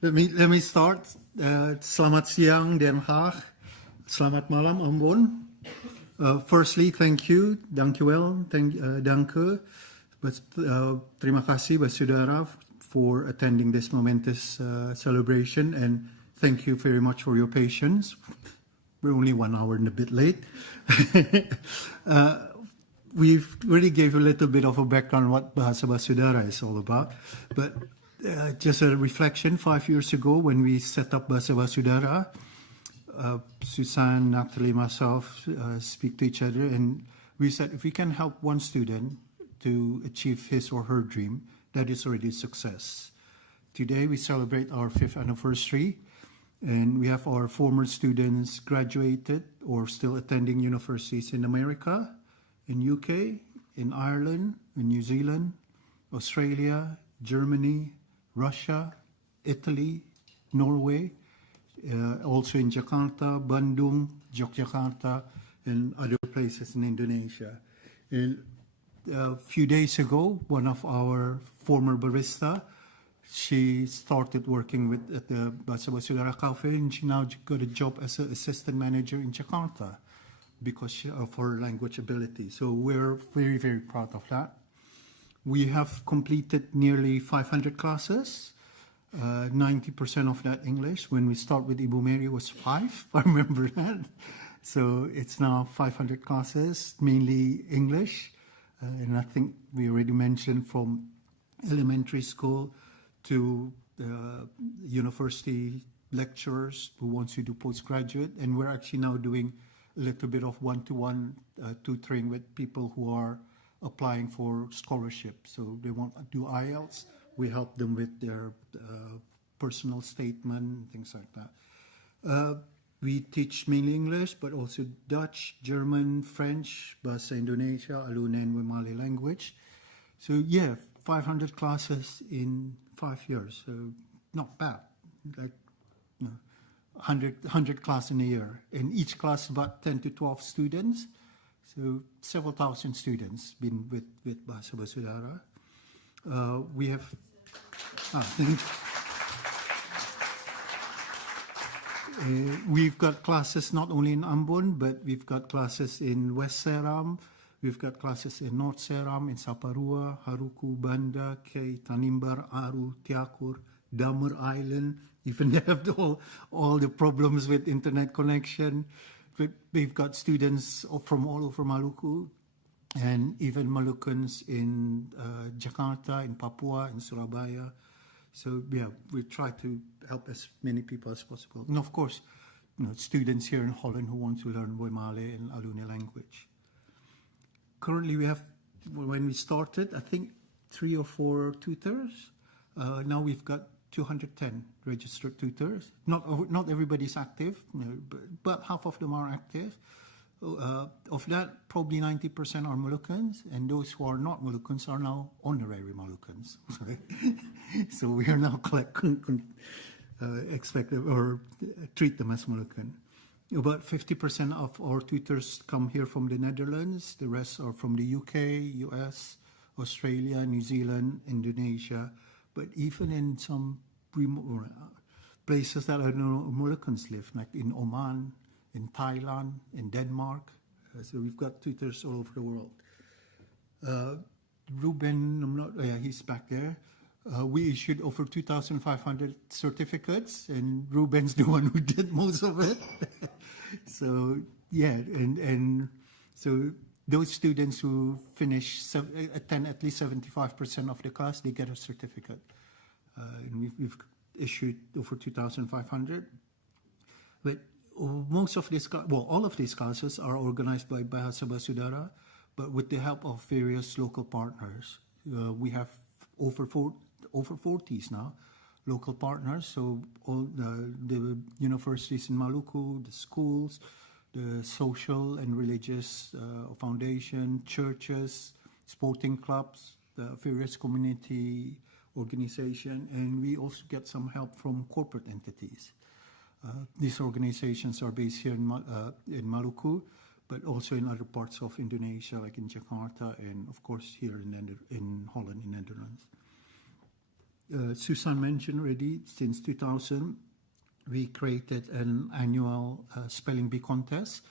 Let me start. Selamat siang Den Haag. Selamat malam Ambon. Firstly, thank you, dankjewel, danke, terima kasih Basudara for attending this momentous celebration, and thank you very much for your patience. We're only 1 hour and a bit late. We've really gave a little bit of a background what Bahasa Basudara is all about, but just a reflection. 5 years ago when we set up Bahasa Basudara, Susan, Natalie, myself speak to each other, and we said if we can help one student to achieve his or her dream, that is already a success. Today we celebrate our 5th anniversary, and we have our former students graduated or still attending universities in America, in UK, in Ireland, in New Zealand, Australia, Germany, Russia, Italy, Norway, also in Jakarta, Bandung, Yogyakarta, and other places in Indonesia. And a few days ago, one of our former barista, she started working at the Bahasa Basudara Café, and she now got a job as an assistant manager in Jakarta because of her language ability. So we're very, very proud of that. We have completed nearly 500 classes, 90% of that English. When we start with Ibu Mary, it was 5, I remember that. So it's now 500 classes, mainly English. And I think we already mentioned from elementary school to university lecturers who wants to do postgraduate. And we're actually now doing a little bit of one-to-one tutoring with people who are applying for scholarship. So they want to do IELTS. We help them with their personal statement, things like that. We teach mainly English, but also Dutch, German, French, Bahasa Indonesia, Alune and Wemale language. So yeah, 500 classes in 5 years. So not bad. Like 100 class in a year. In each class, about 10 to 12 students. So several thousand students been with Bahasa Basudara. We have we've got classes not only in Ambon, but we've got classes in West Seram, we've got classes in North Seram, in Saparua, Haruku, Banda, Kei, Tanimbar, Aru, Tiakur, Damar Island. Even they have all the problems with internet connection. But we've got students from all over Maluku, and even Malucans in Jakarta, in Papua, in Surabaya. So yeah, we try to help as many people as possible. And of course, students here in Holland who want to learn Wemale and Alune language. Currently we have, when we started, I think 3 or 4 tutors. Now we've got 210 registered tutors. Not everybody's active, but half of them are active. Of that, probably 90% are Malucans, and those who are not Malucans are now honorary Malucans. So we are now expected or treat them as Malucan. About 50% of our tutors come here from the Netherlands. The rest are from the UK, US, Australia, New Zealand, Indonesia. But even in some remote places that I know Malucans live, like in Oman, in Thailand, in Denmark. So we've got tutors all over the world. Ruben, he's back there. We issued over 2,500 certificates, and Ruben's the one who did most of it. So yeah, and so those students who attend at least 75% of the class, they get a certificate. And we've issued over 2,500. But most of these, all of these classes are organized by Bahasa Basudara, but with the help of various local partners. We have over 40s now, local partners. So all the universities in Maluku, the schools, the social and religious foundation, churches, sporting clubs, the various community organization, and we also get some help from corporate entities. These organizations are based here in Maluku, but also in other parts of Indonesia, like in Jakarta, and of course here in Holland, in Netherlands. Susan mentioned already, since 2000, we created an annual spelling bee contest.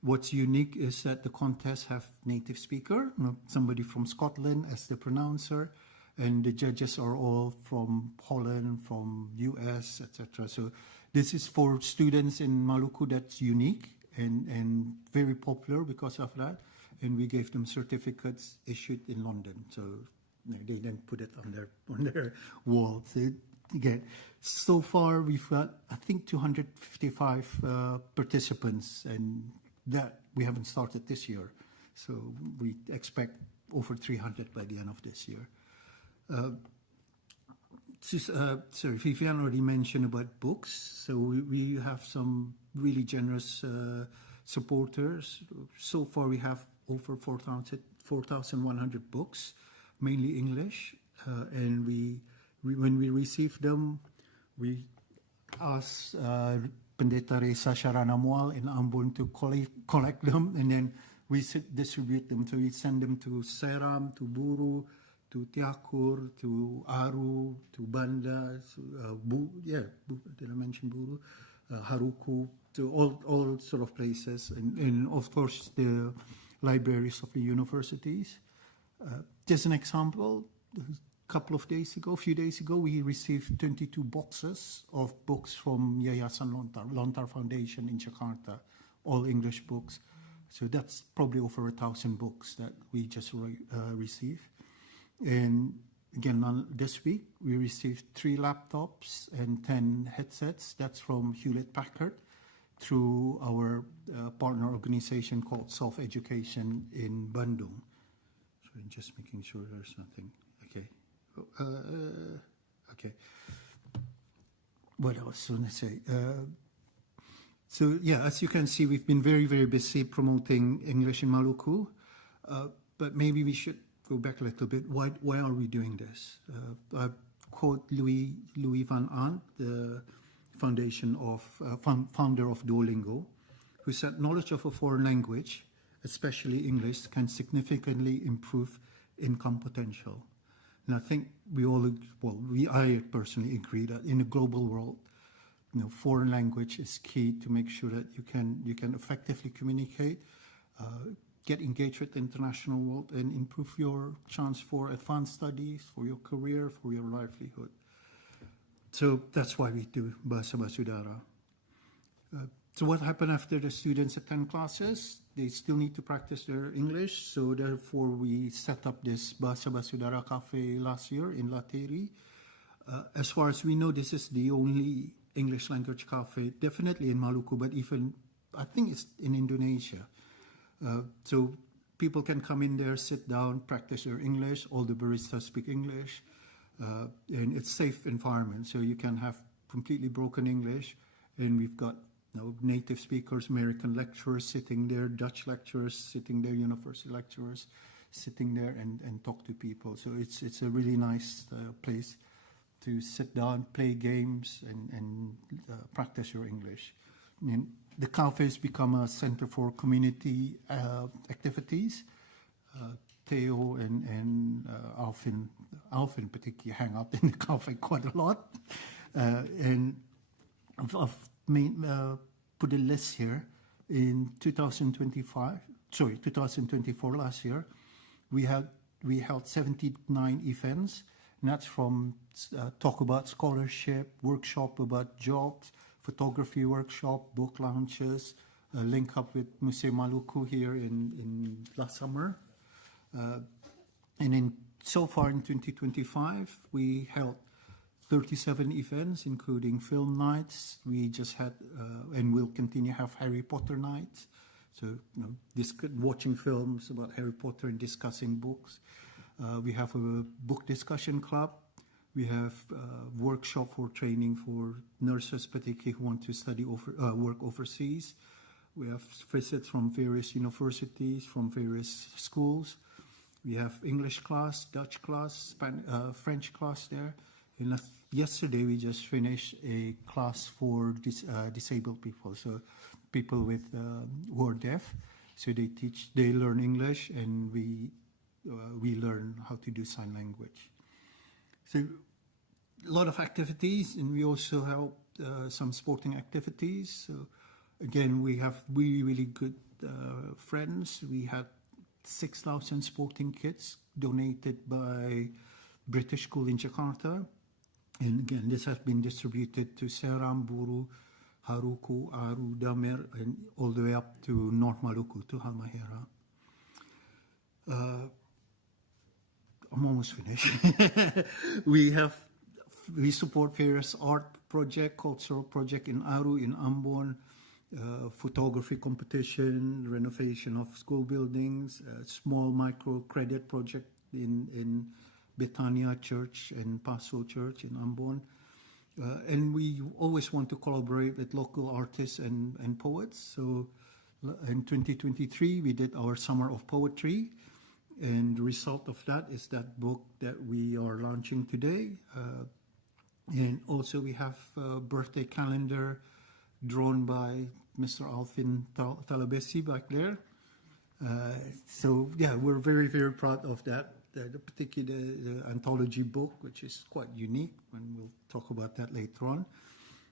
What's unique is that the contests have native speaker, somebody from Scotland as the pronouncer, and the judges are all from Holland, from US, etc. So this is for students in Maluku that's unique and very popular because of that. And we gave them certificates issued in London. So they then put it on their wall. So again, so far we've got, I think, 255 participants, and that we haven't started this year. So we expect over 300 by the end of this year. Sorry, Vivian already mentioned about books. So we have some really generous supporters. So far we have over 4,100 books, mainly English. And when we receive them, we ask Pendeta Reza Sharanamual in Ambon to collect them, and then we distribute them. So we send them to Seram, to Buru, to Tiakur, to Aru, to Banda, did I mention Buru? Haruku, to all sort of places, and of course the libraries of the universities. Just an example, a few days ago, we received 22 boxes of books from Yayasan Lontar Foundation in Jakarta, all English books. So that's probably over 1,000 books that we just received. And again, this week, we received 3 laptops and 10 headsets. That's from Hewlett Packard through our partner organization called Self Education in Bandung. So I'm just making sure there's nothing. Okay. What else want to say? So yeah, as you can see, we've been very, very busy promoting English in Maluku. But maybe we should go back a little bit. Why are we doing this? I quote Louis van Ant, the founder of Duolingo, who said, "Knowledge of a foreign language, especially English, can significantly improve income potential." And I think I personally agree that in a global world, foreign language is key to make sure that you can effectively communicate, get engaged with the international world, and improve your chance for advanced studies, for your career, for your livelihood. So that's why we do Bahasa Basudara. So what happened after the students attend classes? They still need to practice their English. So therefore, we set up this Bahasa Basudara Café last year in Lateri. As far as we know, this is the only English language cafe, definitely in Maluku, but even, I think it's in Indonesia. So people can come in there, sit down, practice their English. All the baristas speak English. And it's a safe environment. So you can have completely broken English. And we've got native speakers, American lecturers sitting there, Dutch lecturers sitting there, university lecturers sitting there and talk to people. So it's a really nice place to sit down, play games, and practice your English. I mean, the cafe has become a center for community activities. Theo and Alvin particularly hang out in the cafe quite a lot. And I've put a list here. In 2024 last year, we held 79 events, and that's from talk about scholarship, workshop about jobs, photography workshop, book launches, link up with Museum Maluku here in last summer. And so far in 2025, we held 37 events, including film nights. We just had, and we'll continue to have Harry Potter nights. So, watching films about Harry Potter and discussing books. We have a book discussion club. We have a workshop for training for nurses, particularly who want to study work overseas. We have visits from various universities, from various schools. We have English class, Dutch class, French class there. And yesterday we just finished a class for disabled people, so people with who are deaf. So they learn English, and we learn how to do sign language. So a lot of activities, and we also help some sporting activities. So again, we have really, really good friends. We had 6,000 sporting kits donated by British School in Jakarta. And again, this has been distributed to Seram, Buru, Haruku, Aru, Damer, and all the way up to North Maluku, to Halmahera. I'm almost finished. We support various art project, cultural project in Aru, in Ambon, photography competition, renovation of school buildings, small micro credit project in Betania Church and Paso Church in Ambon. And we always want to collaborate with local artists and poets. So in 2023, we did our Summer of Poetry. And the result of that is that book that we are launching today. And also we have a birthday calendar drawn by Mr. Alvin Talabesi back there. So yeah, we're very, very proud of that. The particular the anthology book, which is quite unique, and we'll talk about that later on.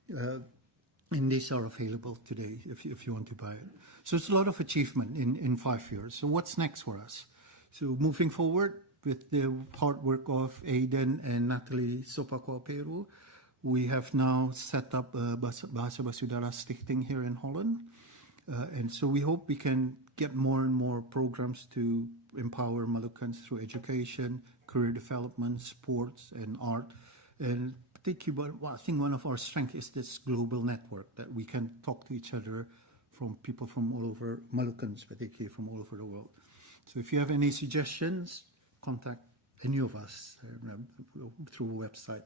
And these are available today if you want to buy it. So it's a lot of achievement in 5 years. So what's next for us? So moving forward with the hard work of Aiden and Natalie Sopakoperu, we have now set up a Bahasa Basudara Stichting here in Holland. And so we hope we can get more and more programs to empower Malucans through education, career development, sports, and art. And particularly, I think one of our strengths is this global network that we can talk to each other from people from all over, Malucans particularly from all over the world. So if you have any suggestions, contact any of us through a website.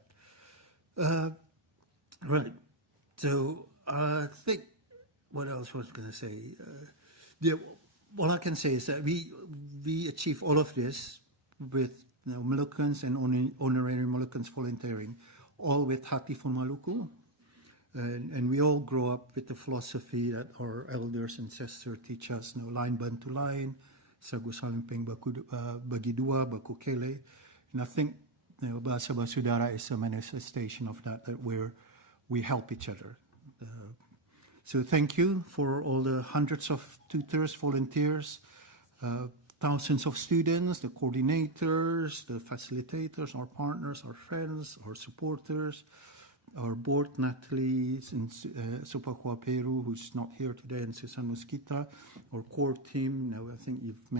Right. So I think, what else was I going to say? Yeah, all I can say is that we achieve all of this with Malucans and honorary Malucans volunteering, all with Hati for Maluku. And we all grow up with the philosophy that our elders and ancestors teach us, line bantu line, sagu salimping bagi dua, baku kele. And I think Bahasa Basudara is a manifestation of that we help each other. So thank you for all the hundreds of tutors, volunteers, thousands of students, the coordinators, the facilitators, our partners, our friends, our supporters, our board, Natalie Supakwa Peru, who's not here today, and Susan Mosquita, our core team. Now I think you've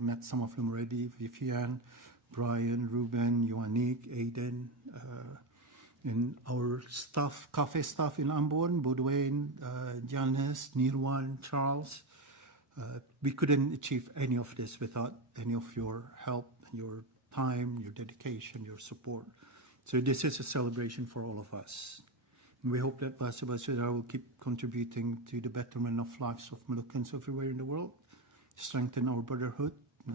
met some of them already, Vivian, Brian, Ruben, Yoanik, Aiden, and our staff, cafe staff in Ambon, Baudouin, Janis, Nirwan, Charles. We couldn't achieve any of this without any of your help, your time, your dedication, your support. So this is a celebration for all of us. And we hope that Bahasa Basudara will keep contributing to the betterment of lives of Malucans everywhere in the world, strengthen our brotherhood,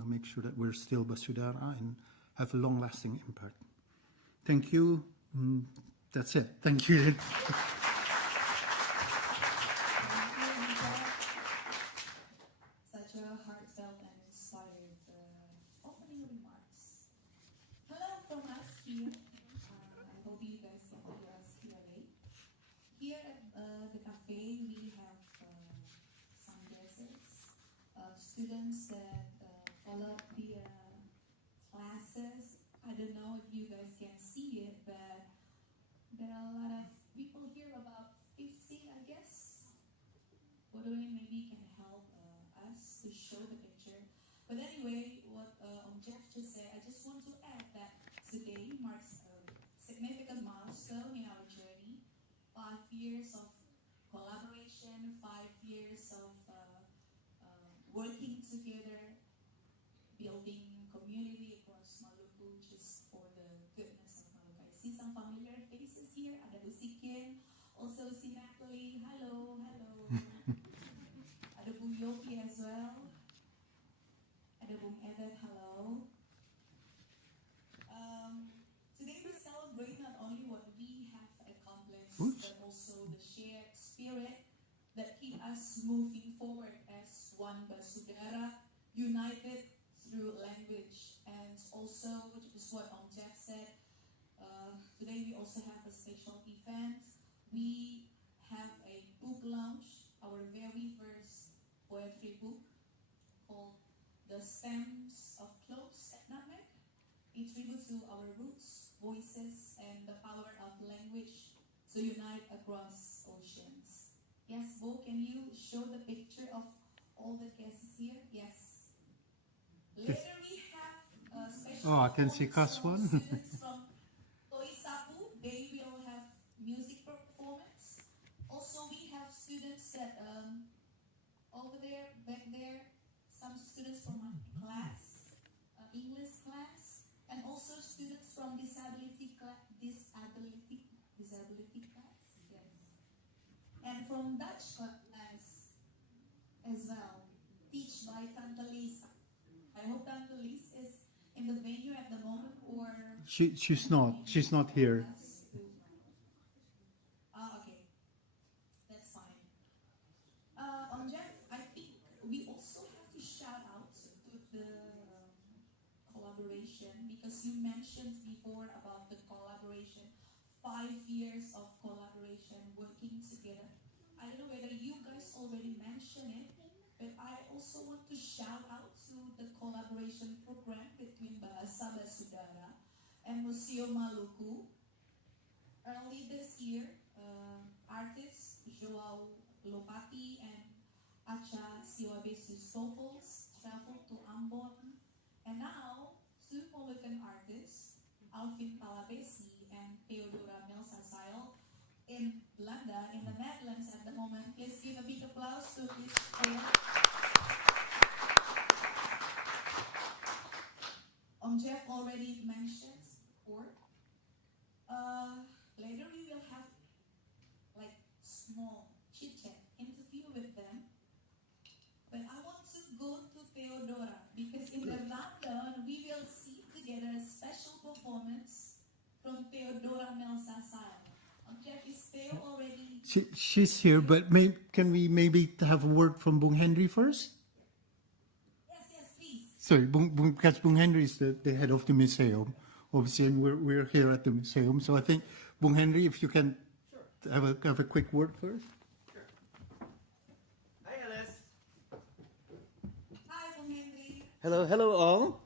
make sure that we're still Basudara and have a long-lasting impact. Thank you. That's it. Thank you. Such a heartfelt and inspired opening remarks. Hello from us here. I hope you guys can hear us clearly. Here at the cafe, we have some guests, students that follow the classes. I don't know if you guys can see it, but there are a lot of people here, about 50, I guess. Bodoin maybe can help us to show the picture. But anyway, what Jeff just said, I just want to add that today marks a significant milestone in our journey. 5 years of collaboration, 5 years of working together, building community across Maluku just for the goodness of Maluku. I see some familiar faces here. Ada Usikin, also see Natalie. Hello, hello. Ada Bu Yopi as well. Ada Bung Edet, hello. Today we celebrate not only what we have accomplished, but also the shared spirit that keep us moving forward as one Basudara, united through language, and also, which is what Jeff said, today we also have a special event. We have a book launch, our very first poetry book called The Stems of Cloves Nutmegs. A tribute to our roots, voices, and the power of language to unite across oceans. Yes, Bo, can you show the picture of all the guests here? Yes. Later we have a special Oh, I can see performance from Kaswan. students from Toisapu. They will have music performance. Also, we have students that over there, back there, some students from my class, English class, and also students from disability class, yes, and from Dutch class as well, teach by Tante Lisa. I hope Tante Lisa is in the venue at the moment, or She's not. She's not here. Okay, that's fine. On Jeff, I think we also have to shout out to the collaboration, because you mentioned before about the collaboration, 5 years of collaboration, working together. I don't know whether you guys already mentioned it, but I also want to shout out to the collaboration program between Bahasa Basudara and Museum Maluku. Early this year, artists Joao Lopati and Acha Siwabesu traveled to Ambon, and now two Moluccan artists, Alvin Palabesi and Theodora Melsasail, in Belanda, in the Netherlands at the moment. Please give a big applause to this pair. Jeff already mentioned before. Later we will have like small chit-chat interview with them. But I want to go to Theodora, because in the London we will see together a special performance from Theodora Melsasail. Jeff, is Theo already? She's here, but can we maybe have a word from Bung Henry first? Yes, please. Sorry, because Bung Henry is the head of the museum, obviously, and we're here at the museum. So I think, Bung Henry, if you can have a quick word first. Sure. Hi, Alice. Hi, Bung Henry. Hello all.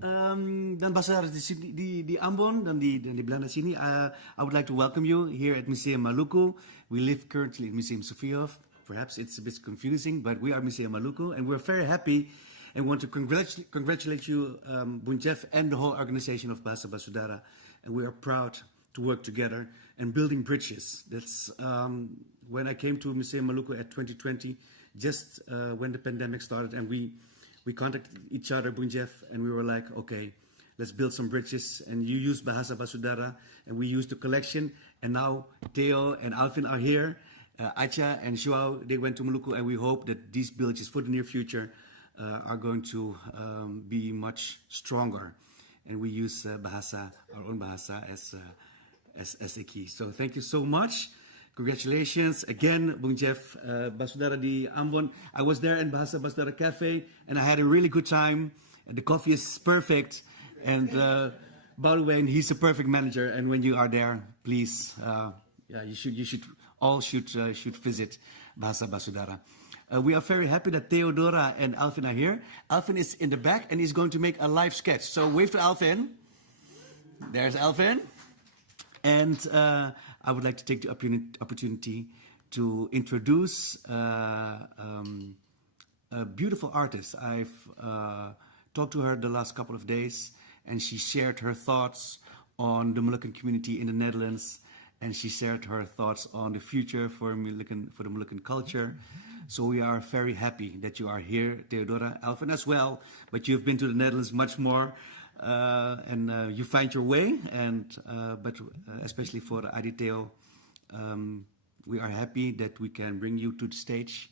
Dan Basar di Ambon dan di Belanda sini. I would like to welcome you here at Museum Maluku. We live currently in Museum Sofiyov. Perhaps it's a bit confusing, but we are Museum Maluku, and we're very happy and want to congratulate you, Bun Jeff, and the whole organization of Bahasa Basudara. And we are proud to work together and building bridges. That's when I came to Museum Maluku at 2020, just when the pandemic started, and we contacted each other, Bun Jeff, and we were like, okay, let's build some bridges. And you used Bahasa Basudara, and we used the collection. And now Theo and Alvin are here. Acha and Joao, they went to Maluku, and we hope that these villages for the near future are going to be much stronger. And we use Bahasa, our own Bahasa, as a key. So thank you so much. Congratulations again, Bung Jeff, Basudara di Ambon. I was there in Bahasa Basudara Café, and I had a really good time. The coffee is perfect, and Baluwen, he's a perfect manager. And when you are there, please, you should all should visit Bahasa Basudara. We are very happy that Theodora and Alvin are here. Alvin is in the back, and he's going to make a live sketch. So wave to Alvin. There's Alvin. And I would like to take the opportunity to introduce a beautiful artist. I've talked to her the last couple of days, and she shared her thoughts on the Moluccan community in the Netherlands, and she shared her thoughts on the future for the Moluccan culture. So we are very happy that you are here, Theodora, Alvin as well, but you've been to the Netherlands much more. And you find your way, but especially for Aditeo, we are happy that we can bring you to the stage.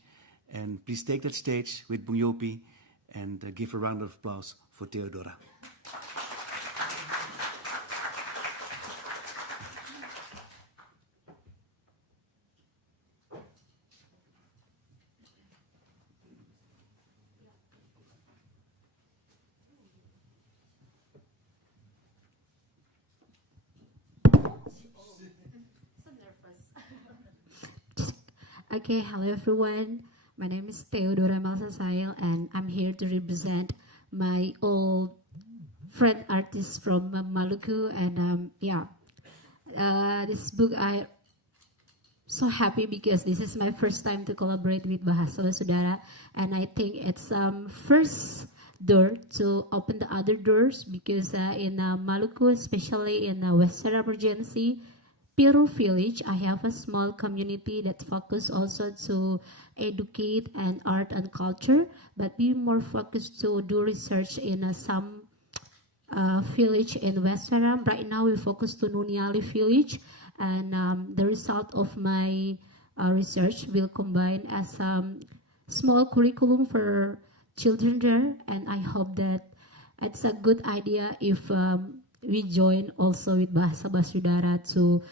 And please take that stage with Bung Yopi and give a round of applause for Theodora. Okay, hello everyone. My name is Theodora Malsasail and I'm here to represent my old friend artist from Maluku and this book I so happy because this is my first time to collaborate with Bahasa Basudara and I think it's first door to open the other doors because in Maluku, especially in Western Emergency, Piru village, I have a small community that focus also to educate and art and culture, but be more focused to do research in some village in Western. Right now we focus to Nuniali village and the result of my research will combine as small curriculum for children there and I hope that it's a good idea if we join also with Bahasa Basudara to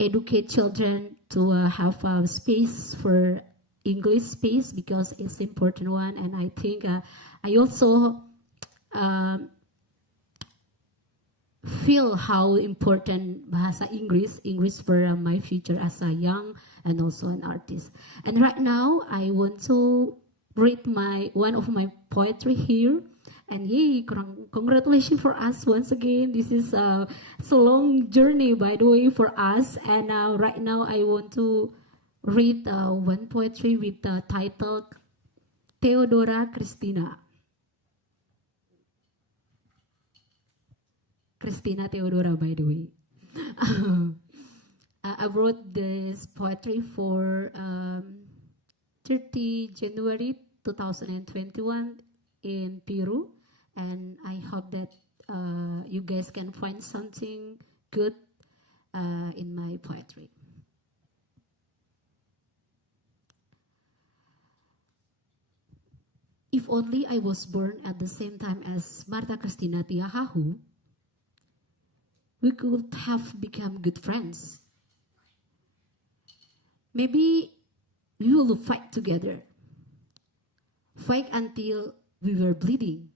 educate children to have a space for English space because it's important one and I think I also feel how important Bahasa English for my future as a young and also an artist. And right now I want to read one of my poetry here. And yay, congratulations for us once again. This is it's a long journey, by the way, for us. And right now I want to read one poetry with the title Theodora Christina. Christina Theodora, by the way. I wrote this poetry for 30 January 2021 in Peru. And I hope that you guys can find something good in my poetry. If only I was born at the same time as Marta Christina Tiahahu, we could have become good friends. Maybe we will fight together. Fight until we were bleeding.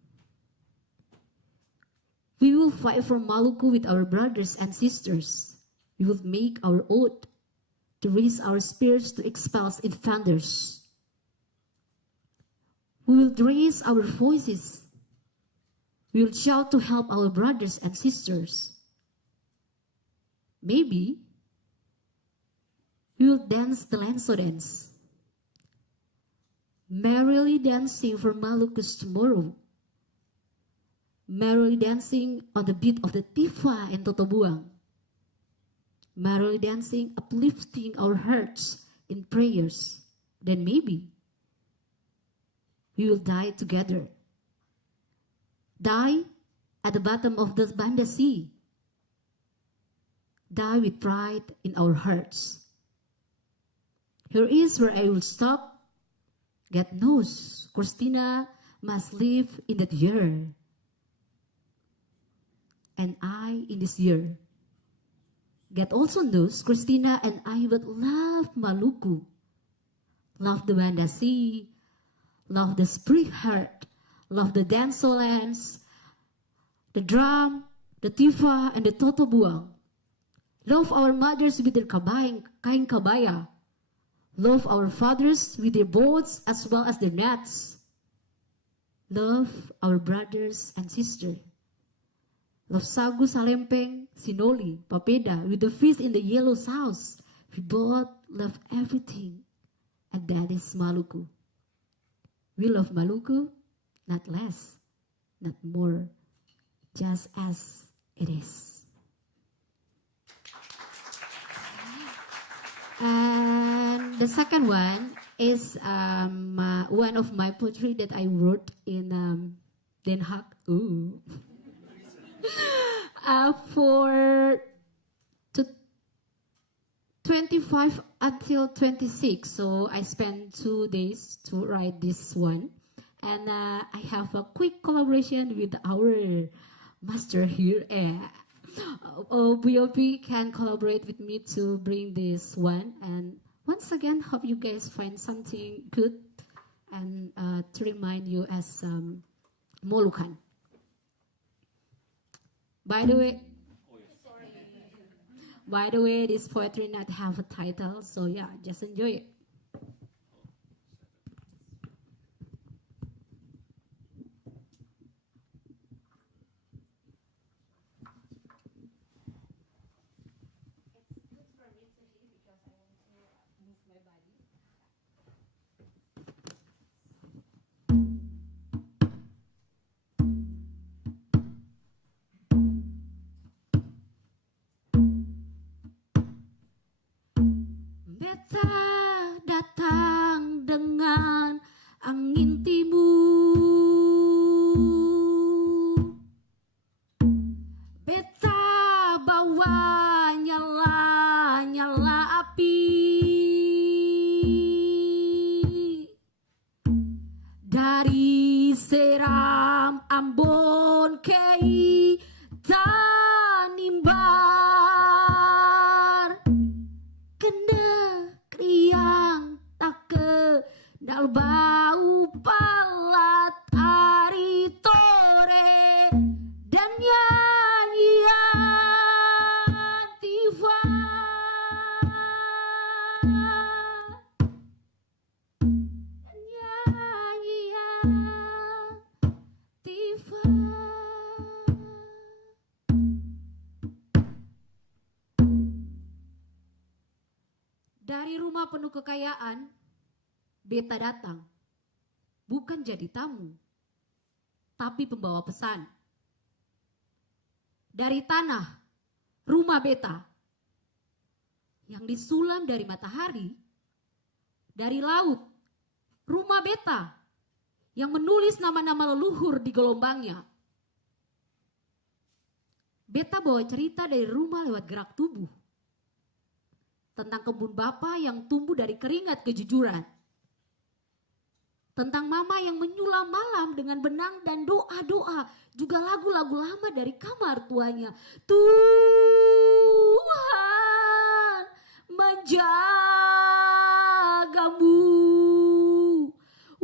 We will fight for Maluku with our brothers and sisters. We will make our oath to raise our spirits to expel invaders. We will raise our voices. We will shout to help our brothers and sisters. Maybe we will dance the Lanso dance, merrily dancing for Maluku's tomorrow, merrily dancing on the beat of the Tifa and Totobuang, merrily dancing, uplifting our hearts in prayers. Then maybe we will die together, die at the bottom of the Banda Sea, die with pride in our hearts. Here is where I will stop. God knows Christina must live in that year. And I in this year. God also knows Christina and I would love Maluku, love the Banda Sea, love the spring heart, love the dancelands, the drum, the tifa, and the totobuang. Love our mothers with their kaing kabaya. Love our fathers with their boats as well as their nets. Love our brothers and sisters. Love Sagu Salempeng, Sinoli, Papeda with the fish in the yellow sauce. We both love everything, and that is Maluku. We love Maluku, not less, not more, just as it is. And the second one is one of my poetry that I wrote in Den Haag. Ooh. For 25 until 26. So I spent 2 days to write this one. And I have a quick collaboration with our master here. BOP can collaborate with me to bring this one. And once again, hope you guys find something good and to remind you as Molukan. By the way, this poetry not have a title, so yeah, just enjoy it. Beta datang dengan angin timur. Beta bawa nyala-nyala api. Dari seram Ambon kei tanimbar kena kriang tak kenal bau palat ari tore dan nyanyian tifa. Nyanyian tifa. Dari rumah penuh kekayaan, beta datang, bukan jadi tamu, tapi pembawa pesan. Dari tanah, rumah beta, yang disulam dari matahari, dari laut, rumah beta, yang menulis nama-nama leluhur di gelombangnya. Beta bawa cerita dari rumah lewat gerak tubuh, tentang kebun bapa yang tumbuh dari keringat kejujuran. Tentang mama yang menyulam malam dengan benang dan doa-doa. Juga lagu-lagu lama dari kamar tuanya. Tuhan menjagamu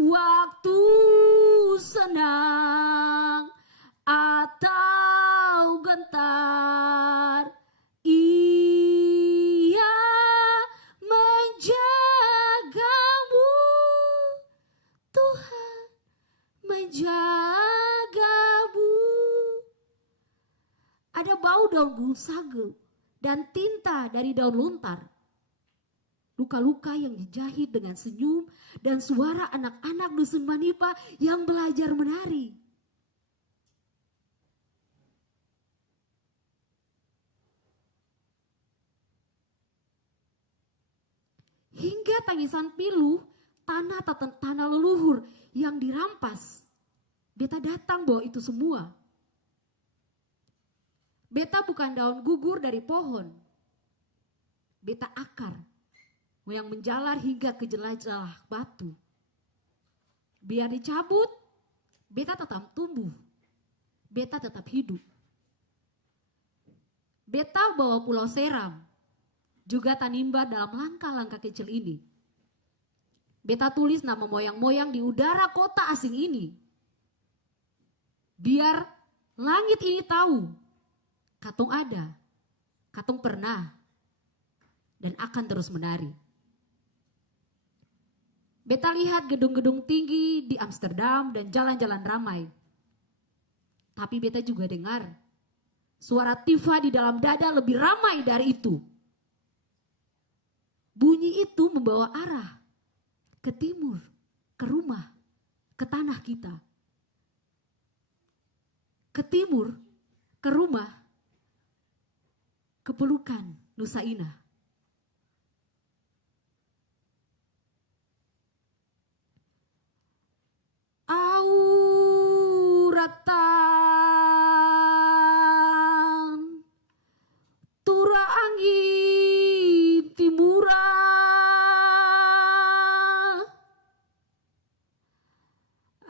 waktu senang atau gentar. Ia menjagamu, Tuhan menjagamu. Ada bau daun gunung sage dan tinta dari daun lontar. Luka-luka yang dijahit dengan senyum dan suara anak-anak dusun Manipa yang belajar menari. Hingga tangisan pilu tanah leluhur yang dirampas. Beta datang bawa itu semua. Beta bukan daun gugur dari pohon. Beta akar yang menjalar hingga ke jelajah batu. Biar dicabut, beta tetap tumbuh. Beta tetap hidup. Beta bawa pulau seram, juga tanimbar dalam langkah-langkah kecil ini. Beta tulis nama moyang-moyang di udara kota asing ini. Biar langit ini tahu, Katong ada, Katong pernah, dan akan terus menari. Beta lihat gedung-gedung tinggi di Amsterdam dan jalan-jalan ramai. Tapi beta juga dengar suara tifa di dalam dada lebih ramai dari itu. Bunyi itu membawa arah ke timur, ke rumah, ke tanah kita. Ke timur, ke rumah, ke pelukan Nusa Inah. Auratan tura angin timura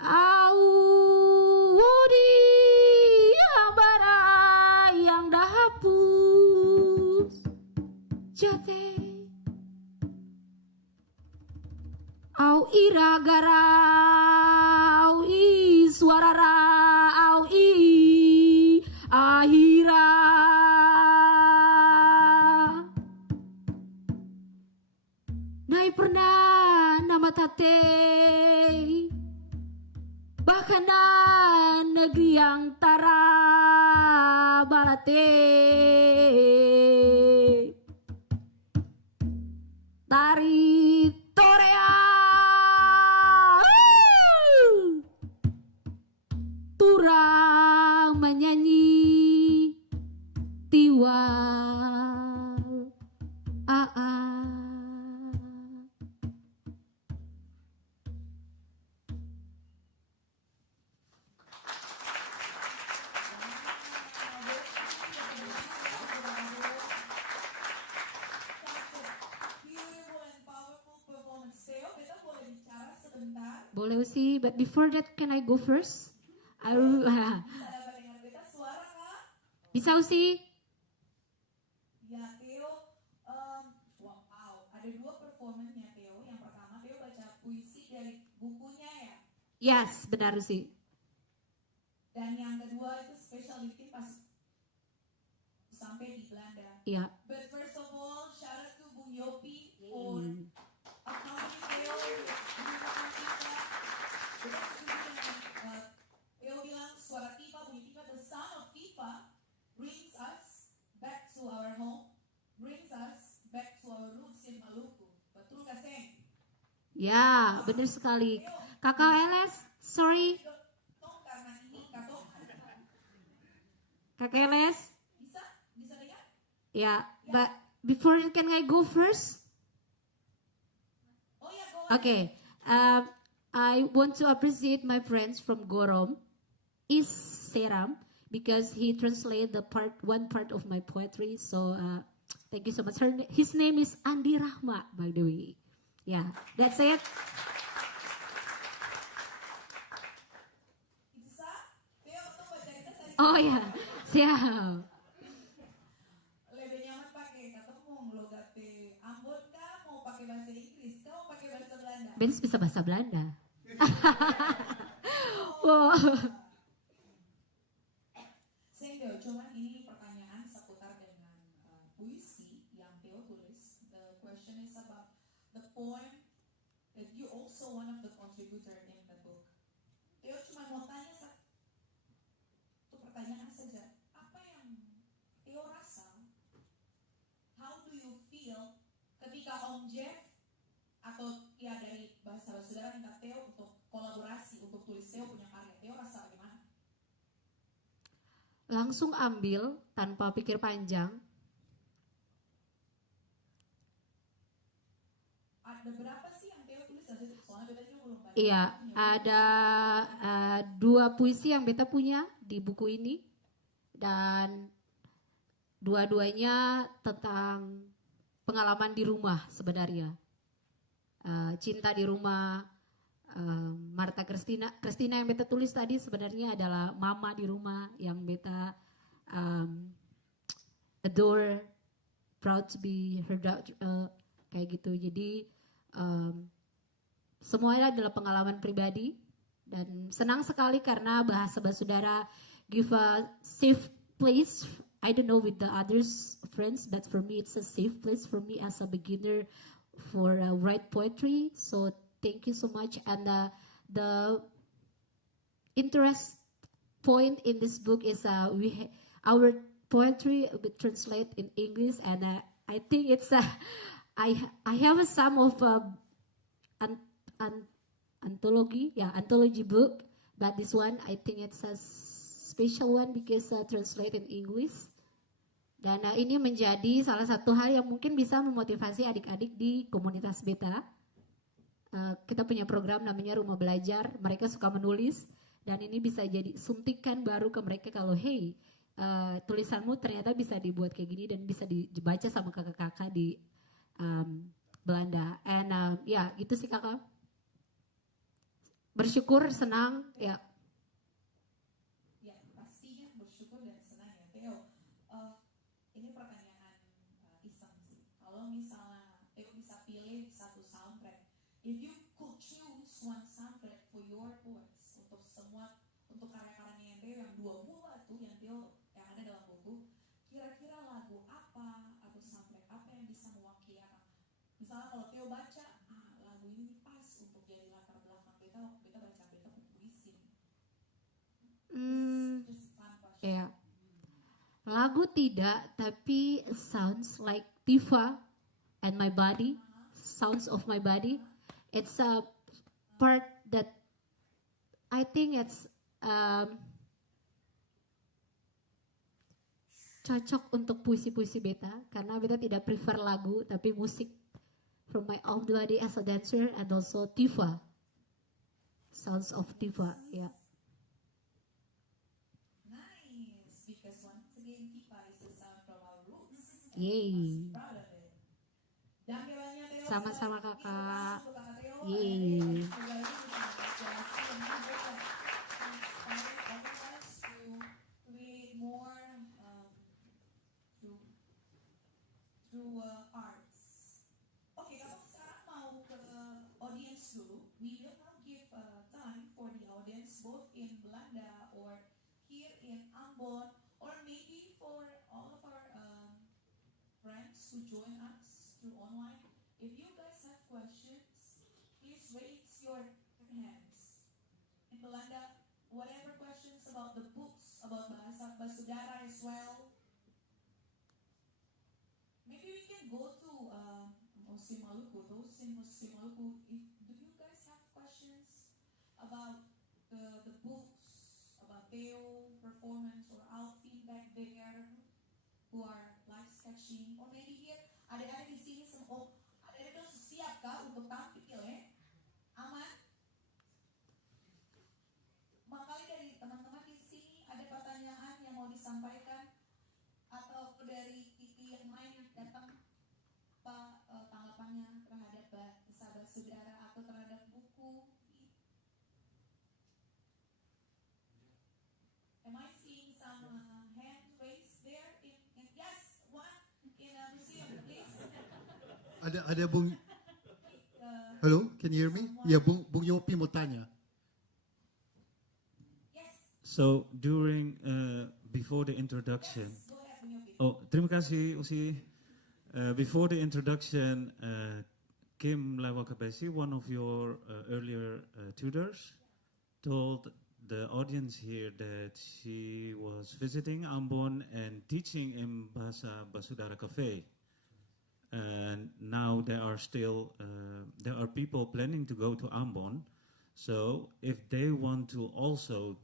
audi abara yang dah hapus jate au iragara au i suarara au i ahira nai pernah nama tate bahkan negeri yang tara balate tari torea turang menyanyi tiwal aa Usi. But before that, can I go first? I Bisa dapat dengar beta suara kah? bisa Usi? Ya Theo, wow, ada dua performanya Theo. Yang pertama Theo baca puisi dari bukunya ya. Yes, benar Usi. Dan yang kedua itu special bikin pas sampai di Belanda. Iya. But first of all, shout out to Bung Yopi for accompanying Theo mendengarkan kita. Kita setuju dengan Theo bilang suara Tifa, bunyi Tifa, the sound of Tifa brings us back to our home, brings us back to our roots in Maluku. Betul gak, Seng? Ya, benar sekali. Kakak LS, sorry. Tong karena ini katong Kakak LS. bisa dengar? Yeah, but before can I go first? Oh ya, go ahead. Okay. I want to appreciate my friends from Gorom, Is Seram, because he translated one part of my poetry. So thank you so much. His name is Andi Rahma, by the way. Yeah, that's it. Bisa? Theo, tong baca kita saya Oh yeah, siap. lebih nyaman pakai kata mau logat Ambon kah, mau pakai bahasa Inggris kah, mau pakai bahasa Belanda? Benis bisa bahasa Belanda. Wow. Sehingga cuman ini pertanyaan seputar dengan puisi yang Theo tulis. The question is about the poem that you also one of the contributor in the book. Theo cuma mau tanya satu pertanyaan saja. Apa yang Theo rasa? How do you feel ketika Om Jeff atau ya dari Bahasa Basudara minta Theo untuk kolaborasi untuk tulis Theo punya karya? Theo rasa bagaimana? Langsung ambil tanpa pikir panjang. Ada berapa sih yang Theo tulis dari situ? Soalnya beta juga belum baca. Iya, ada dua puisi yang beta punya di buku ini, dan dua-duanya tentang pengalaman di rumah sebenarnya. Cinta di rumah, Marta Christina yang beta tulis tadi sebenarnya adalah mama di rumah yang beta adore, proud to be her daughter, kayak gitu. Jadi semuanya adalah pengalaman pribadi, dan senang sekali karena Bahasa Basudara give a safe place. I don't know with the others friends, but for me it's a safe place for me as a beginner for write poetry. So thank you so much. And the interest point in this book is our poetry will translate in English, and I think it's I have some of anthology book, but this one I think it's a special one because translate in English. Dan ini menjadi salah satu hal yang mungkin bisa memotivasi adik-adik di komunitas beta. Kita punya program namanya Rumah Belajar, mereka suka menulis, dan ini bisa jadi suntikan baru ke mereka kalau hey, tulisanmu ternyata bisa dibuat kayak gini dan bisa dibaca sama kakak-kakak di Belanda. And ya gitu sih kakak. Bersyukur, senang, ya. Ya, pastinya bersyukur dan senang ya, Theo. Ini pertanyaan iseng sih. Kalau misalnya Theo bisa pilih satu soundtrack, if you could choose one soundtrack for your poems, untuk karya-karyanya yang Theo yang dua buah tuh yang Theo yang ada dalam buku, kira-kira lagu apa atau soundtrack apa yang bisa mewakili apa? Misalnya kalau Theo baca, lagu ini pas untuk jadi latar belakang beta baca puisi. Just fun question. Ya. Lagu tidak, tapi sounds like Tifa and my body, sounds of my body. It's a part that I think it's cocok untuk puisi-puisi beta, karena beta tidak prefer lagu tapi musik from my own body as a dancer, and also Tifa, sounds of Tifa, ya. Nice, because once again, Tifa is the sound from our roots. Yeay. Proud of it. Jangan banyak Theo. Sama-sama kakak. Untuk kakak Theo. Yeay. Semoga ini bisa pause dulu. We will now give time for the audience both in Belanda or here in Ambon or maybe for all of our friends who join us through online. If you guys have questions, please raise your hands. In Belanda, whatever questions about the books, about Bahasa Basudara as well. Maybe we can go to Museum Maluku. Those in Museum Maluku, do you guys have questions about the books, about Theo performance or Alfie back there who are live sketching? Or maybe here, ada di sini semua, ada siap kah untuk tampil ya? Aman? Makanya dari teman-teman di sini ada pertanyaan yang mau disampaikan atau dari TV yang lain yang datang, apa tanggapannya terhadap Bahasa Basudara atau terhadap buku? Am I seeing some hand raised there? Yes, one in a museum, please. Ada Bung. Hello, can you hear me? Ya, Bung Yopi mau tanya. Yes. So during before the introduction, Yes, go ahead, Bung Yopi. oh terima kasih Usi. Before the introduction, Kim Lawakapesi, one of your earlier tutors, told the audience here that she was visiting Ambon and teaching in Bahasa Basudara Café. And now there are people planning to go to Ambon. So if they want to also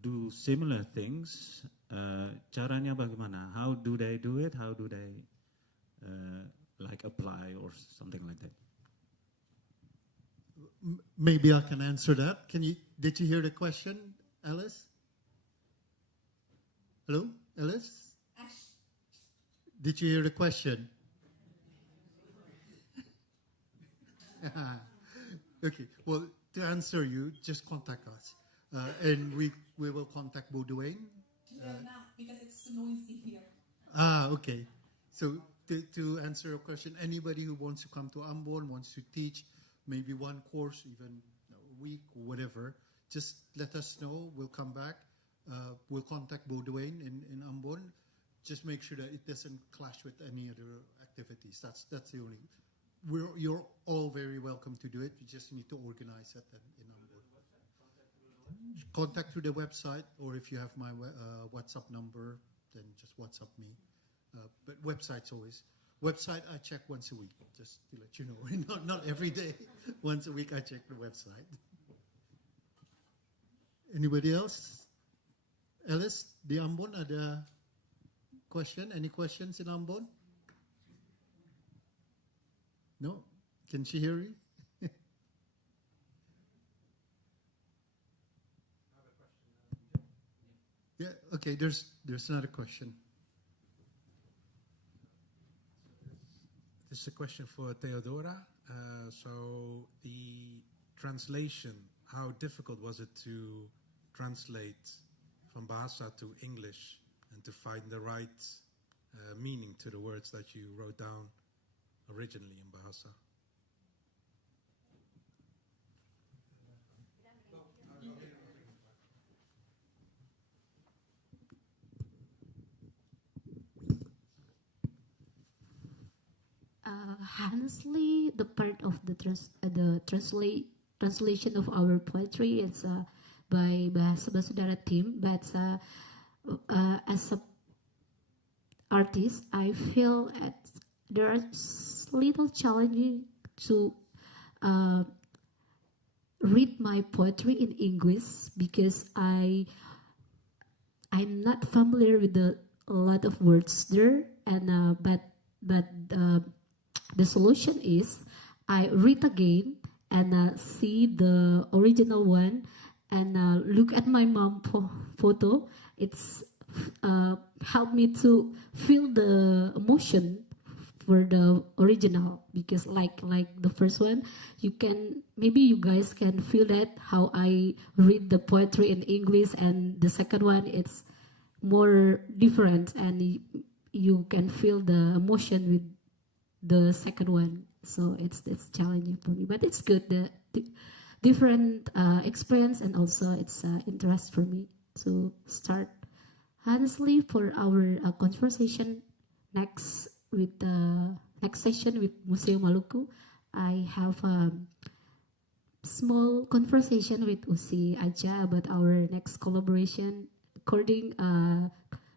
do similar things, caranya bagaimana? How do they do it? How do they like apply or something like that? Maybe I can answer that. Did you hear the question, Alice? Hello, Alice? Ash. Did you hear the question? Okay, well, to answer you, just contact us. And we will contact Baudouin. No, not because it's too noisy here. Okay. So to answer your question, anybody who wants to come to Ambon, wants to teach, maybe one course, even a week or whatever, just let us know. We'll come back. We'll contact Baudouin in Ambon. Just make sure that it doesn't clash with any other activities. That's the only. You're all very welcome to do it. You just need to organize it in Ambon. Contact through the website, or if you have my WhatsApp number, then just WhatsApp me. But websites always. Website I check once a week, just to let you know. not every day. Once a week I check the website. Anybody else? Alice, di Ambon ada question? Any questions in Ambon? No? Can she hear you? Yeah, okay, there's another question. This is a question for Theodora. So the translation, how difficult was it to translate from Bahasa to English and to find the right meaning to the words that you wrote down originally in Bahasa? Honestly, the part of the translation of our poetry is by Bahasa Basudara team, but as a artist, I feel there are little challenging to read my poetry in English because I'm not familiar with a lot of words there, and but the solution is I read again and see the original one and look at my mom photo. It's helped me to feel the emotion for the original, because like the first one, maybe you guys can feel that how I read the poetry in English, and the second one it's more different, and you can feel the emotion with the second one. So it's challenging for me, but it's good. The different experience, and also it's interest for me to start. Honestly, for our conversation next session with Museum Maluku, I have small conversation with Usi Aja about our next collaboration, according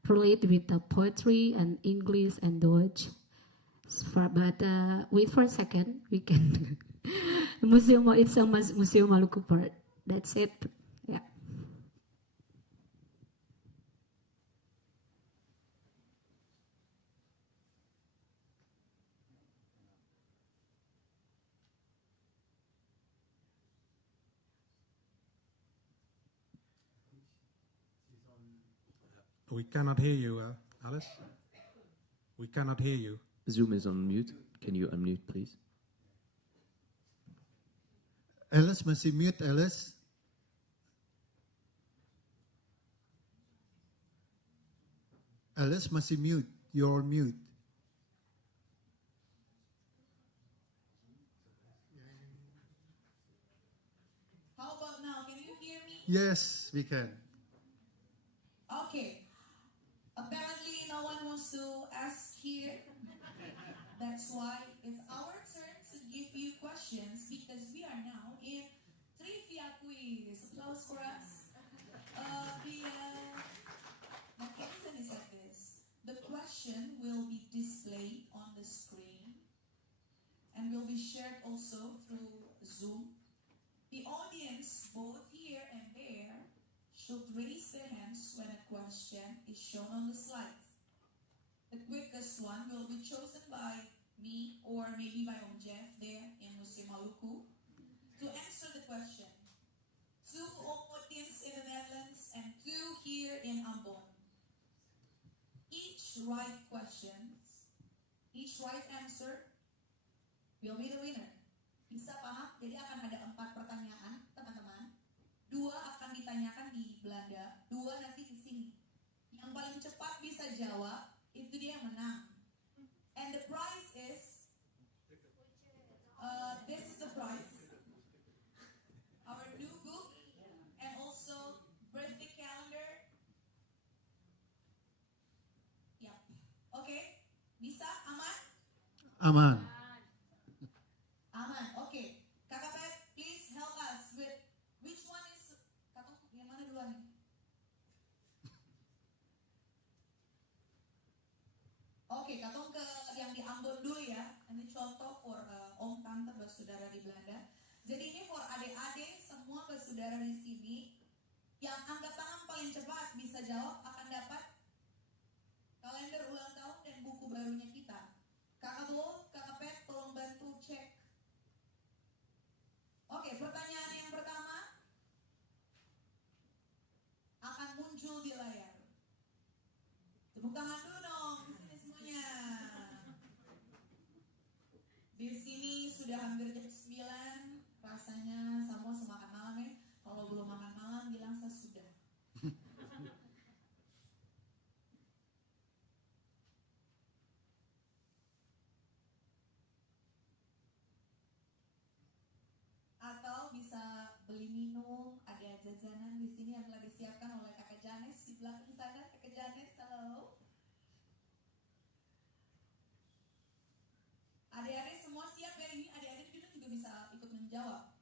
relate with the poetry and English and Dutch. But wait for a second, we can it's a Museum Maluku part. That's it. Yeah. We cannot hear you, Alice. We cannot hear you. Zoom is on mute. Can you unmute, please? Alice, masih mute, Alice? Alice, masih mute. You're mute. How about now? Can you hear me? Yes, we can. Okay. Apparently, no one wants to ask here. That's why it's our turn to give you questions because we are now in trivia quiz. Applause for us. The mechanism is like this. The question will be displayed on the screen and will be shared also through Zoom. The audience, both here and there, should raise their hands when a question is shown on the slides. The quickest one will be chosen by me or maybe by Jeff there in Museum Maluku to answer the question. 2 audience in the Netherlands and 2 here in Ambon. Each right answer will be the winner. Bisa paham? Jadi akan ada 4 pertanyaan, teman-teman. 2 akan ditanyakan di Belanda, 2 nanti di sini. Yang paling cepat bisa jawab, itu dia yang menang. And the prize is, this is the prize. Our new book and also birthday calendar. Yep. Okay. Bisa? Aman? Aman. Aman. Okay. Kakak Pet, please help us with which one is Kakak yang mana duluan nih? Oke, Kakak ke yang di Ambon dulu ya. Ini contoh for om tante bersaudara di Belanda. Jadi ini for adik-adik semua bersaudara di sini. Yang angkat tangan paling cepat bisa jawab akan dapat kalender ulang tahun dan buku barunya kita. Kakak Bo, Kakak Pet, tolong bantu cek. Oke, pertanyaan yang pertama akan muncul di layar. Tepuk tangan dulu dong, di sini semuanya. Di sini sudah hampir jam 9, rasanya semua semakan malam ya. Kalau belum makan malam bilang saya sudah. Atau bisa beli minum, ada jajanan di sini yang telah disiapkan oleh Kakak Janes di belakang sana. Kakak Janes, halo. Adik-adik semua siap ya ini? Adik-adik kita juga bisa ikut menjawab.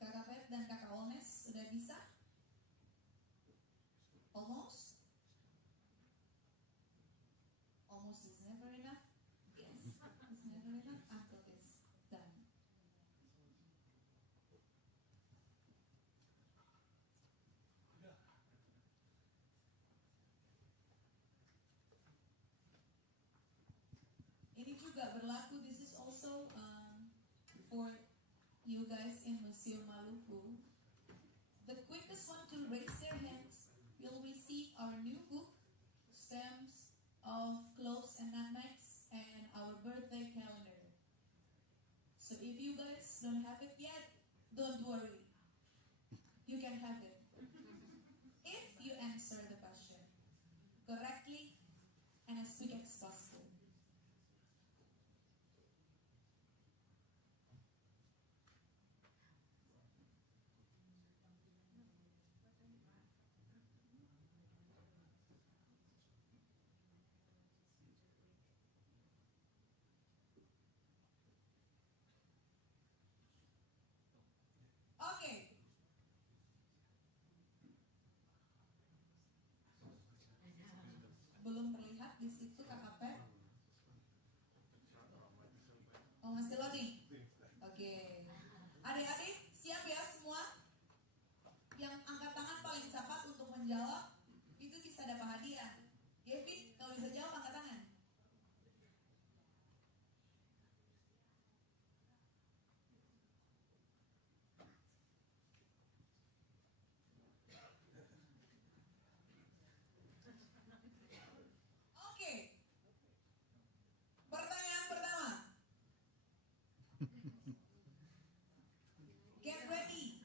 Kakak Pet dan Kakak Olnes sudah bisa? Almost? Almost is never enough? Yes, it's never enough until it's done. Ini juga berlaku, this is also for you guys in Museum Maluku. The quickest one to raise their hands will receive our new book, Stems of Cloves and Nutmegs, and our birthday calendar. So if you guys don't have it yet, don't worry. You can have it. If you answer the question correctly and as di situ Kakak Pep? Oh, masih loading? Oke. Adik-adik, siap ya semua? Yang angkat tangan paling cepat untuk menjawab, itu bisa dapat hadiah. Kevin, kalau bisa jawab angkat tangan. Oke. Pertanyaan pertama. Get ready.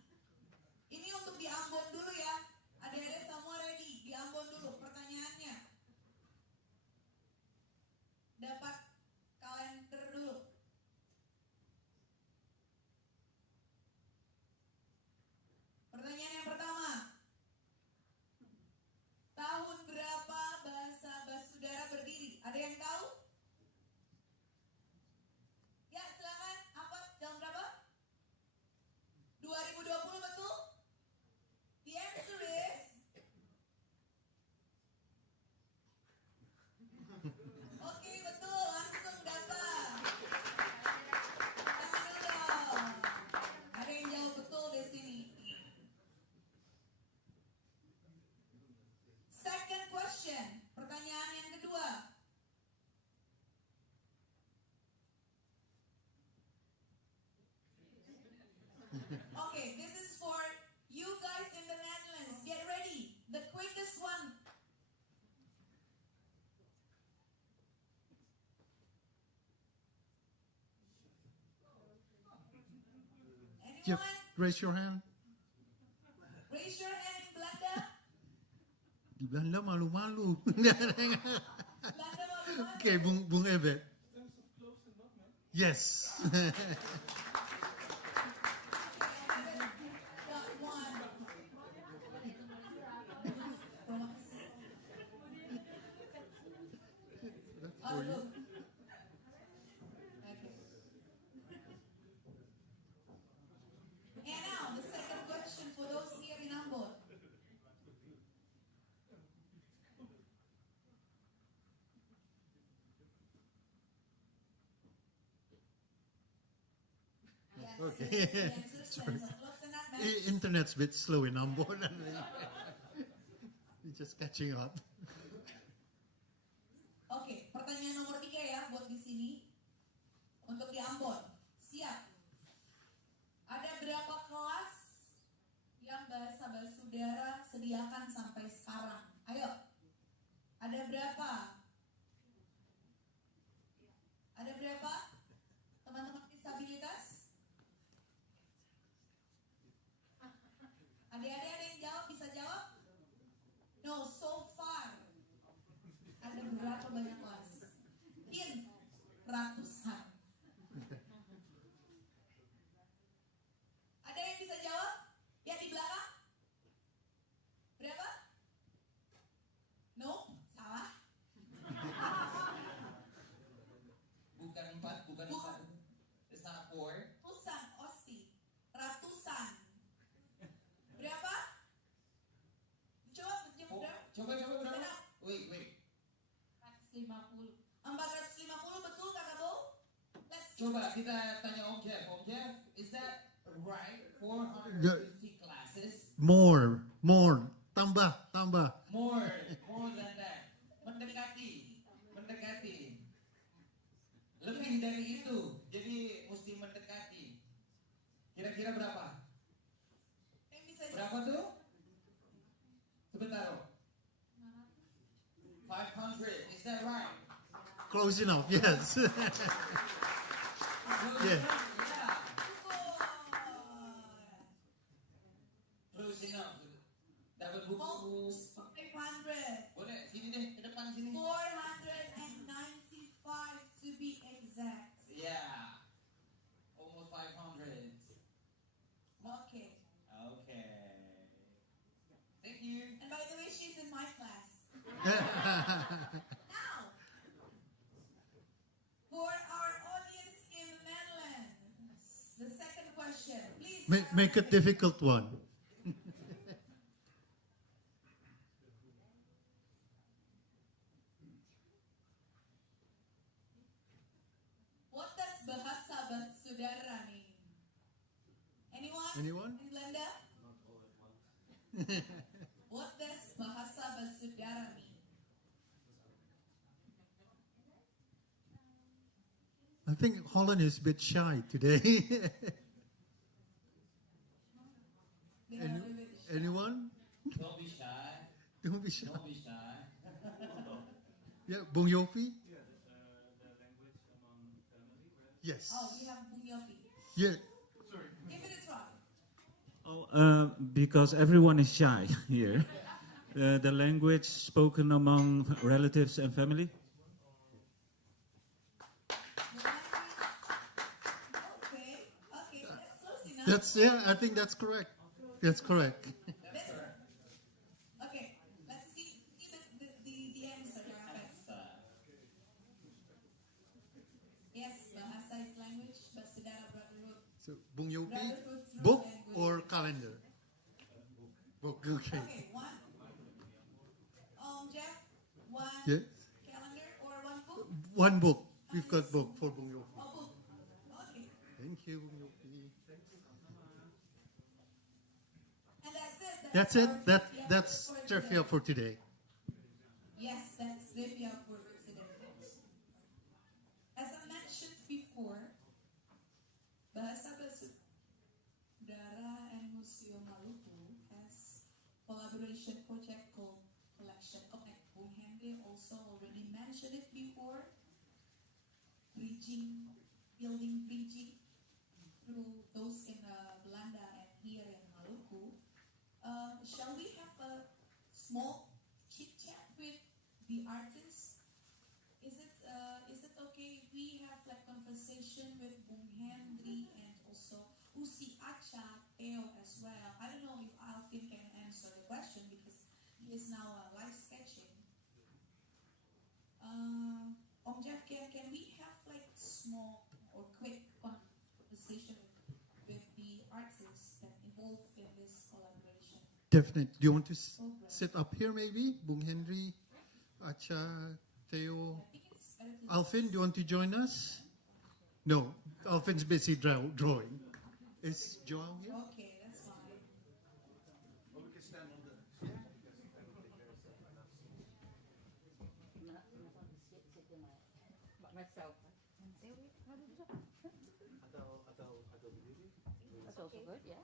Ini untuk di Ambon dulu ya. Adik-adik semua ready. Di Ambon dulu pertanyaannya. Dapat kalender dulu. Pertanyaan yang pertama. Tahun berapa Bahasa Basudara berdiri? Ada yang tahu? Ya, silakan. Apa? Tahun berapa? 2020 betul? The answer is oke, betul. Langsung datang. Tangan dulu dong. Ada yang jawab betul di sini. Second question. Pertanyaan yang kedua. Okay, this is for you guys in the Netherlands. Get ready. The quickest one. Yep. Anyone? Raise your hand. Raise your hand in Belanda. Di Belanda malu-malu. Belanda malu-malu. Okay, Bung Ebet. Yes. Got one. Oh, look. Okay. And now, the second question for those here in Ambon. Yes, Okay. yes, the answer is Cloves Nutmegs. Internet's a bit slow in Ambon. We're just catching up. Oke, pertanyaan nomor 3 ya buat di sini. Untuk di Ambon. Siap. Ada berapa kelas yang Bahasa Basudara sediakan sampai sekarang? Ayo. Ada berapa? Ada berapa? Teman-teman disabilitas? Adik-adik ada yang jawab? Bisa jawab? No, so far. Ada berapa banyak kelas? Hint, ratusan. Ada yang bisa jawab? Ya di belakang? Berapa? No, salah. Bukan 4, bukan 4. It's not 4. Ratusan, Osti. Ratusan. Berapa? Coba Coba berapa? Wait. 450. 450 betul Kakak Bo? Let's see. Coba kita tanya Om Jeff. Om Jeff, is that right? 450 classes? More. Tambah. More than that. Mendekati. Lebih dari itu. Jadi mesti mendekati. Kira-kira berapa? Yang bisa Berapa tuh? Sebentar. 500. Is that right? Close enough, yes. Close Yeah. enough? Yeah. Close enough. Dapat buku. Almost 500. Boleh, sini deh, ke depan sini. 495 to be exact. Yeah. Almost 500. Okay. Okay. Thank you. And by the way, she's in my class. Now, for our audience in the Netherlands, the second question, please. Make a difficult one. Anyone? In Belanda? What does Bahasa Basudara mean? I think Holland is a bit shy today. They are a little bit shy. Anyone? Don't be shy. Don't be shy. Don't be shy. Yeah, Bung Yopi? The language among family, right? Yes. Oh, we have Bunyopi. Yeah. Give it a try. Oh, because everyone is shy here. The language spoken among relatives and family. Okay, okay, that's close enough. I think that's correct. That's correct. That's, okay, let's see the answer, Rafael. Yes, Bahasa is language, Basudara brotherhood. So, Bung Yopi, Brotherhood through book language. or calendar? Book, okay. Okay, one. Jeff, one Yeah. calendar or one book? One book. We've got book for Bung Yopi. Oh, book. Okay. Thank you, Bung Yopi. And that's it. That's our it. trivia That's for trivia today. for today. Yes, that's trivia for today. As I mentioned before, Bahasa Basudara and Museum Maluku has collaboration project called Collection Connect. Bung Henry also already mentioned it before. Building bridging through those in Belanda and here in Maluku. Shall we have a small chit chat with the artists? Is it okay if we have like conversation with Bung Henry and also Usi Acha Theo as well? I don't know if Alvin can answer the question because he is now live sketching. Om Jeff, can we have like small or quick conversation with the artists that involved in this collaboration? Definitely. Do you want to Program. sit up here maybe? Bung Henry, Acha, Theo. I think it's better to Alvin, do you want to join us? No, Alvin's busy drawing. Is Joao here? Okay, that's fine. Myself. That's also good, yeah.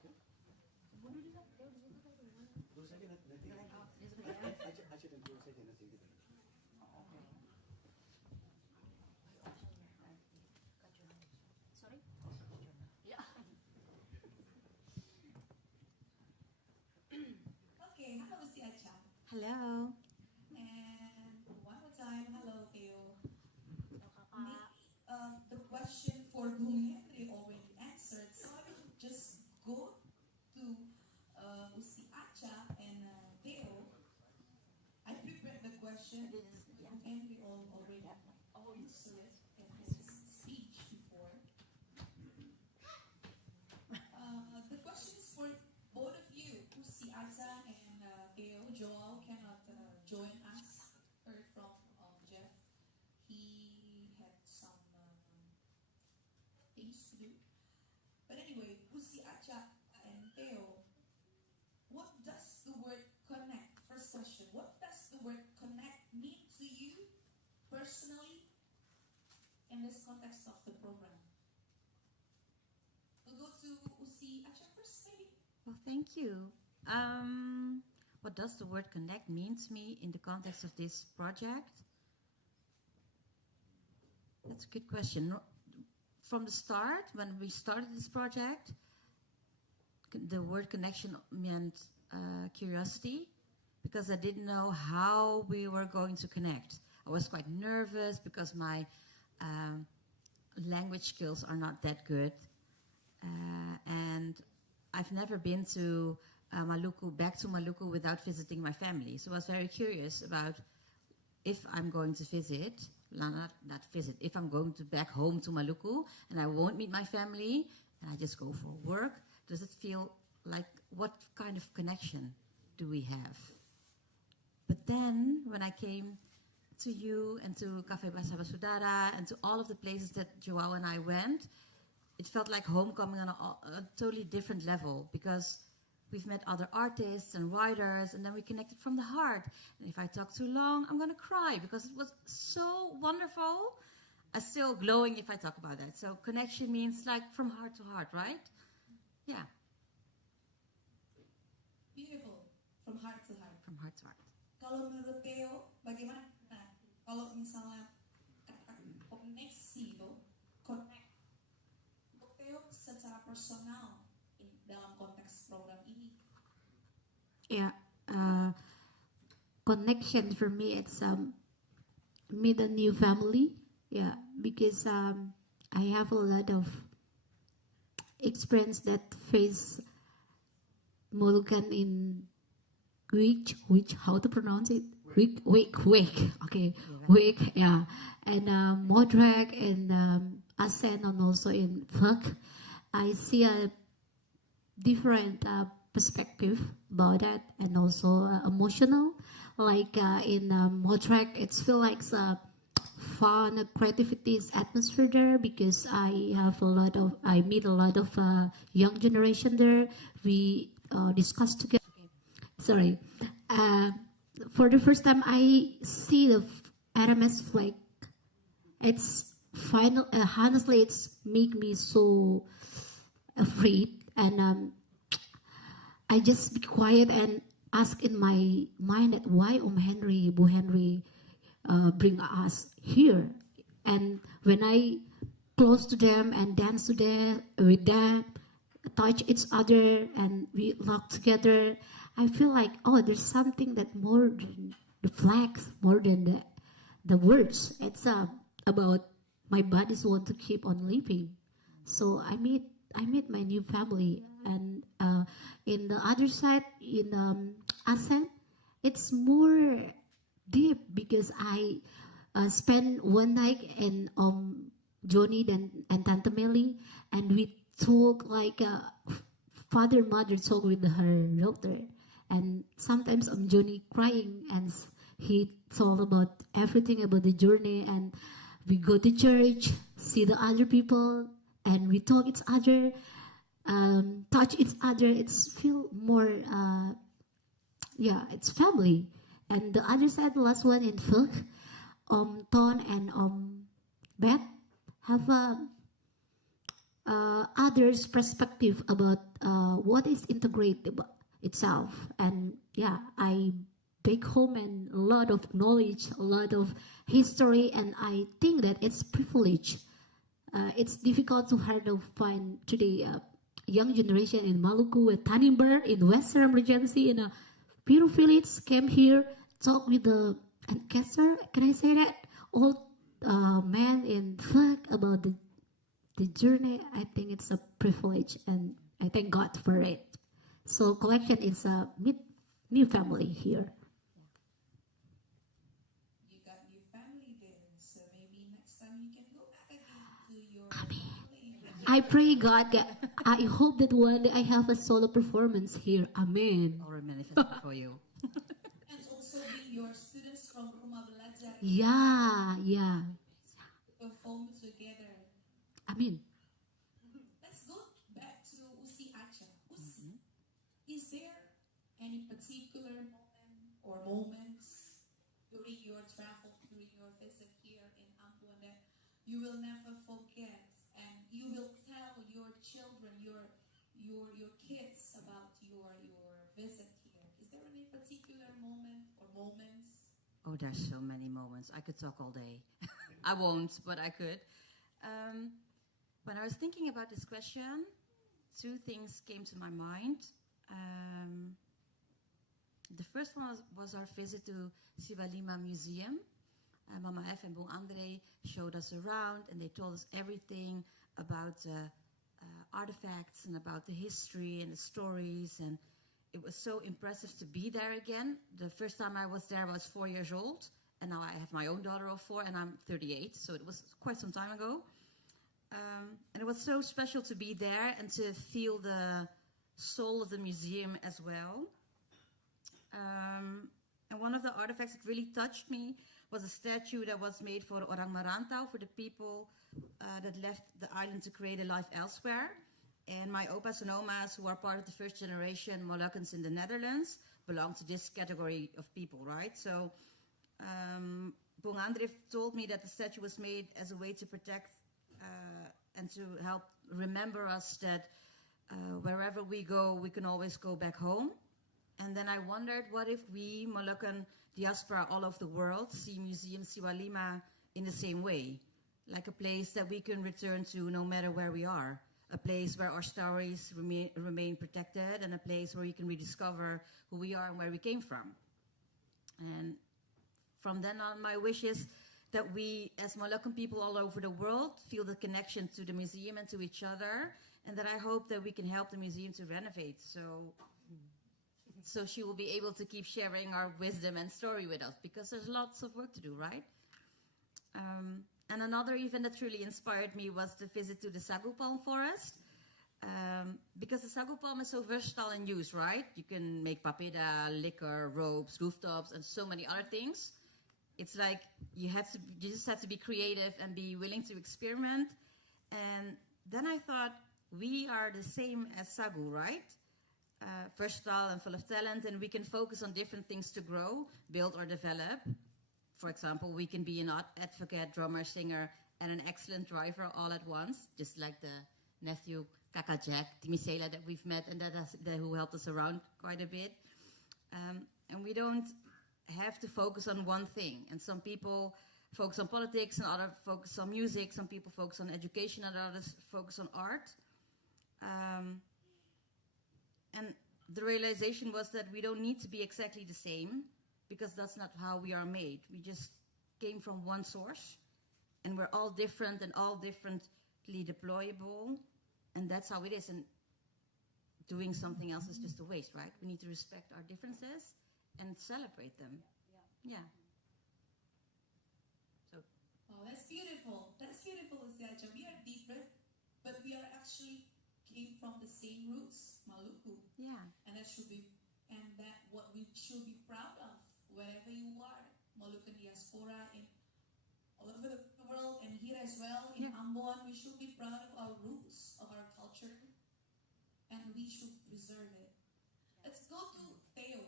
Sorry? Yeah. Okay, hello Usi Acha. Hello. And one more time, hello Theo. Maybe the question for Bung Henry already answered, so I will just go to Usi Acha and Theo. I prepared the question. Bung Henry already answered it in his speech before. The question is for both of you, Usi Acha and Theo. Joel cannot join us. Heard from Jeff. He had some things to do. But anyway, Usi Acha and Theo, what does the word connect? First question, what does the word connect mean to you personally in this context of the program? We'll go to Usi Acha first, maybe. Well, thank you. What does the word connect mean to me in the context of this project? That's a good question. From the start, when we started this project, the word connection meant curiosity, because I didn't know how we were going to connect. I was quite nervous because my language skills are not that good. And I've never been to back to Maluku without visiting my family. So I was very curious about if I'm going to visit, if I'm going to back home to Maluku and I won't meet my family and I just go for work, does it feel like, what kind of connection do we have? But then when I came to you and to Café Bahasa Basudara and to all of the places that Joao and I went, it felt like homecoming on a totally different level, because we've met other artists and writers, and then we connected from the heart. And if I talk too long, I'm going to cry because it was so wonderful. I'm still glowing if I talk about that. So connection means like from heart to heart, right? Yeah, Beautiful. From heart to heart. from heart to heart. Kalau menurut Theo, bagaimana? Nah, kalau misalnya kata koneksi itu, connect. Untuk Theo secara personal dalam konteks program ini. Yeah, connection for me, it's meet a new family. Yeah, because I have a lot of experience that face Moluccan in which how to pronounce it? Wake. Okay, Wake. Yeah, and Modrak and Asen, and also in Fuk. I see a different perspective about that, and also emotional. Like in Modrak, it's feel like fun, creativity atmosphere there, because I meet a lot of young generation there. We discuss together. Sorry, for the first time I see the RMS flag. It's final. Honestly, it's make me so afraid, and I just be quiet and ask in my mind that why Bu Henry bring us here. And when I close to them and dance to them, with them, touch each other, and we lock together, I feel like, oh, there's something that more than the flags, more than the words. It's about my bodies want to keep on living. So I meet my new family, and in the other side, in ASEAN, it's more deep, because I spent one night in Johnny and Tante Melly, and we talk like father mother talk with her daughter, and sometimes Johnny crying, and he told about everything about the journey, and we go to church, see the other people, and we talk each other, touch each other. It's feel more it's family. And the other side, the last one in Fuk, Ton and Beth have others' perspective about what is integrate itself. And yeah, I take home and a lot of knowledge, a lot of history, and I think that it's privilege. It's difficult to hard to find today young generation in Maluku, at Tanimbar, in Western Regency, in a beautiful village, came here, talk with the ancestor. Can I say that? Old man in Fuk about the journey. I think it's a privilege, and I thank God for it. So collection is a new family here. You got new family there, so maybe next time you can go back again to your family. I pray God. I hope that one day I have a solo performance here. Amen. Or manifest for you. And also bring your students from Rumah Belajar Yeah. to perform together. Amen. Let's go back to Usi Acha. Usi, is there any particular moment or moments during your travel, during your visit here in Ambon that you will never forget, and you will tell your children, your kids about your visit here? Is there any particular moment or moments? Oh, there's so many moments. I could talk all day. I won't, but I could. When I was thinking about this question, two things came to my mind. The first one was our visit to Sivalima Museum. Mama F and Bong Andre showed us around, and they told us everything about artifacts and about the history and the stories, and it was so impressive to be there again. The first time I was there, I was 4 years old, and now I have my own daughter of 4, and I'm 38, so it was quite some time ago. And it was so special to be there and to feel the soul of the museum as well. And one of the artifacts that really touched me was a statue that was made for Orang Marantau, for the people that left the island to create a life elsewhere. And my opas and omas, who are part of the first generation Moluccans in the Netherlands, belong to this category of people, right? So Bung Andrif told me that the statue was made as a way to protect and to help remember us that wherever we go, we can always go back home. And then I wondered, what if we, Moluccan diaspora all over the world, see Museum Siwalima in the same way? Like a place that we can return to no matter where we are. A place where our stories remain protected, and a place where we can rediscover who we are and where we came from. And from then on, my wish is that we, as Moluccan people all over the world, feel the connection to the museum and to each other, and that I hope that we can help the museum to renovate. So she will be able to keep sharing our wisdom and story with us, because there's lots of work to do, right? And another event that truly inspired me was the visit to the sagu palm forest. Because the sagu palm is so versatile in use, right? You can make papeda, liquor, ropes, rooftops, and so many other things. It's like you just have to be creative and be willing to experiment. And then I thought, we are the same as sagu, right? Versatile and full of talent, and we can focus on different things to grow, build, or develop. For example, we can be an advocate, drummer, singer, and an excellent driver all at once, just like the nephew Kaka Jack, Timisela, that we've met and who helped us around quite a bit. And we don't have to focus on one thing. And some people focus on politics, and others focus on music. Some people focus on education, and others focus on art. And the realization was that we don't need to be exactly the same, because that's not how we are made. We just came from one source, and we're all different and all differently deployable, and that's how it is. And doing something else is just a waste, right? We need to respect our differences and celebrate them. Yeah. So. Oh, that's beautiful. That's beautiful, Usiacha. We are different, but we are actually came from the same roots, Maluku. Yeah. And that what we should be proud of. Wherever you are, Maluku diaspora in all over the world, and here as well in Ambon, we should be proud of our roots, of our culture, and we should preserve it. Let's go to Theo.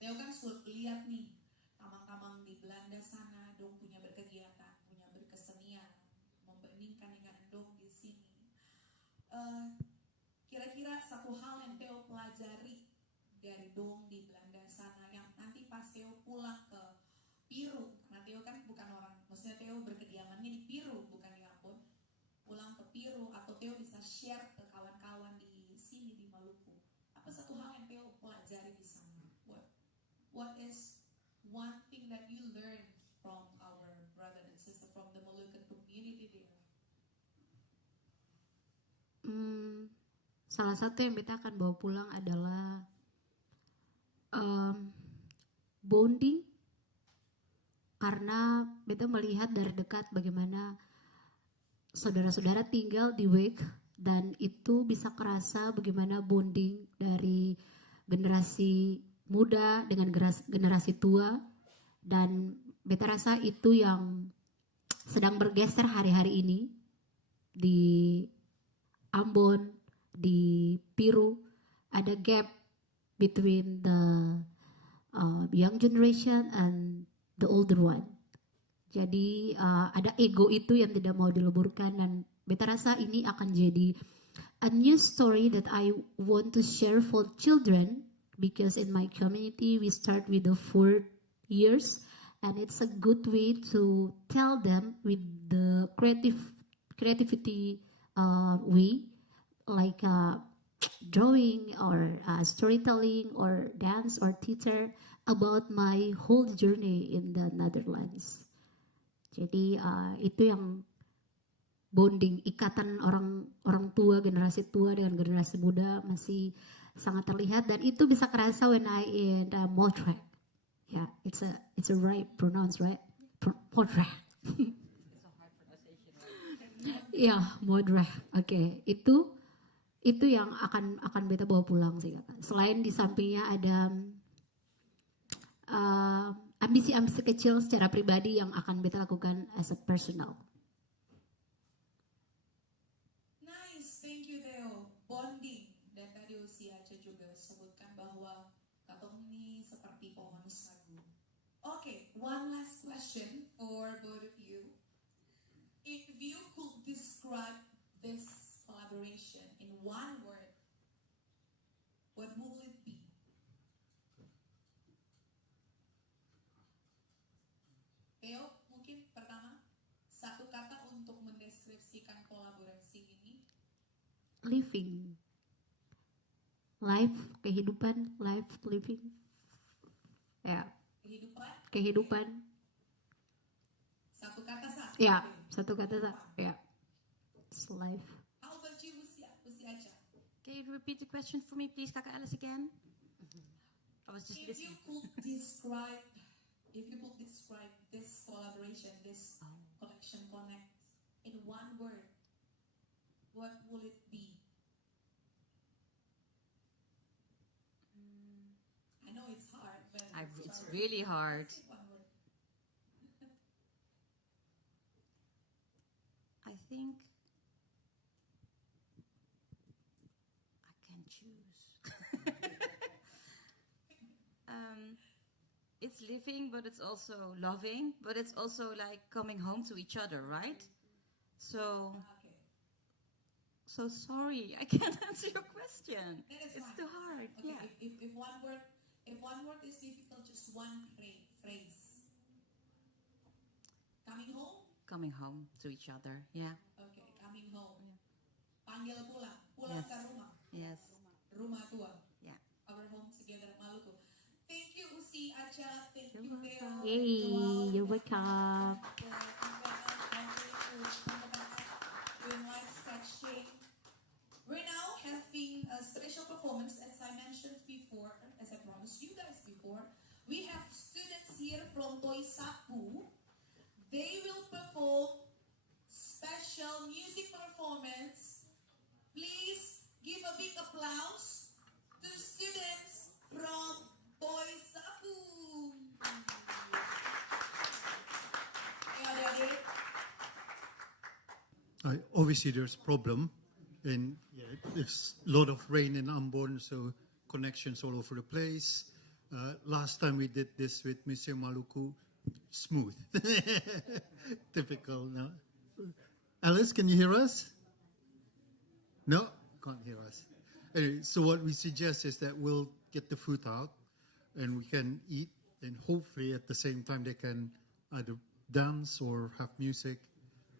Theo kan sudah lihat nih, kamang-kamang di Belanda sana, dong punya berkegiatan, punya berkesenian, membandingkan dengan dong di sini. Kira-kira satu hal yang Theo pelajari dari dong di Belanda sana, yang nanti pas Theo pulang ke Peru, karena Theo kan bukan orang, maksudnya Theo berkediamannya di Peru, bukan di Ambon, pulang ke Peru, atau Theo bisa share ke kawan-kawan di sini di Maluku. Apa satu hal yang Theo pelajari di sana? What is one thing that you learned from our brother and sister from the Malucan community there? Salah satu yang kita akan bawa pulang adalah bonding, karena kita melihat dari dekat bagaimana saudara-saudara tinggal di Hague, dan itu bisa kerasa bagaimana bonding dari generasi muda dengan generasi tua, dan beta rasa itu yang sedang bergeser hari-hari ini di Ambon, di Peru. Ada gap between the young generation and the older one. Jadi ada ego itu yang tidak mau dileburkan, dan beta rasa ini akan jadi a new story that I want to share for children, because in my community we start with the 4 years, and it's a good way to tell them with the creativity way, like drawing or storytelling or dance or theater about my whole journey in the Netherlands. Jadi itu yang bonding, ikatan orang tua, generasi tua dengan generasi muda masih sangat terlihat, dan itu bisa kerasa when I in Motrek. Yeah, it's a right pronounce, right? Motrek. It's a hard pronunciation, right? Yeah, Motrek. Oke, itu yang akan beta bawa pulang sih, Kak. Selain di sampingnya ada ambisi-ambisi kecil secara pribadi yang akan beta lakukan as a personal. Nice, thank you Theo. Bonding, dan tadi Usi Aca juga sebutkan bahwa katong ini seperti pohon sagu. Okay, one last question for both of you. If you could describe this collaboration in one word, what would it be? Theo, mungkin pertama, satu kata untuk mendeskripsikan kolaborasi ini. Living, life, kehidupan, life, living, ya, kehidupan. Satu kata sah. Ya, satu kata sah. Ya, it's life. How about you, Usi Aca? Can you repeat the question for me, please, Kakak Alice, again? I was just If you listening. could describe this collaboration, this collection connect in one word, what will it be? I know it's hard, but It's really hard. One word. I think I can choose. It's living, but it's also loving, but it's also like coming home to each other, right? So, Okay. so sorry, I can't answer your question. That is It's fine. too hard. Okay, Yeah. if one word is difficult, just one phrase. Coming home? Coming home to each other. Yeah. Okay, coming home. Yeah. Panggil pulang Yes. ke rumah. Yes. Rumah tua. Yeah. Our home together, Maluku. Thank you, Usi Aca. Thank You're you, welcome. Theo. Yay, you're welcome. Doing live sketching. We're now having a special performance, as I mentioned before, as I promised you guys before. We have students here from Toisapu. They will perform special music performance. Please give a big applause to the students from Toisapu. Obviously, there's problem, and yeah, there's a lot of rain in Ambon, so connections all over the place. Last time we did this with Museum Maluku, smooth. Typical, no? Alice, can you hear us? No, can't hear us. Anyway, so what we suggest is that we'll get the food out, and we can eat, and hopefully at the same time they can either dance or have music,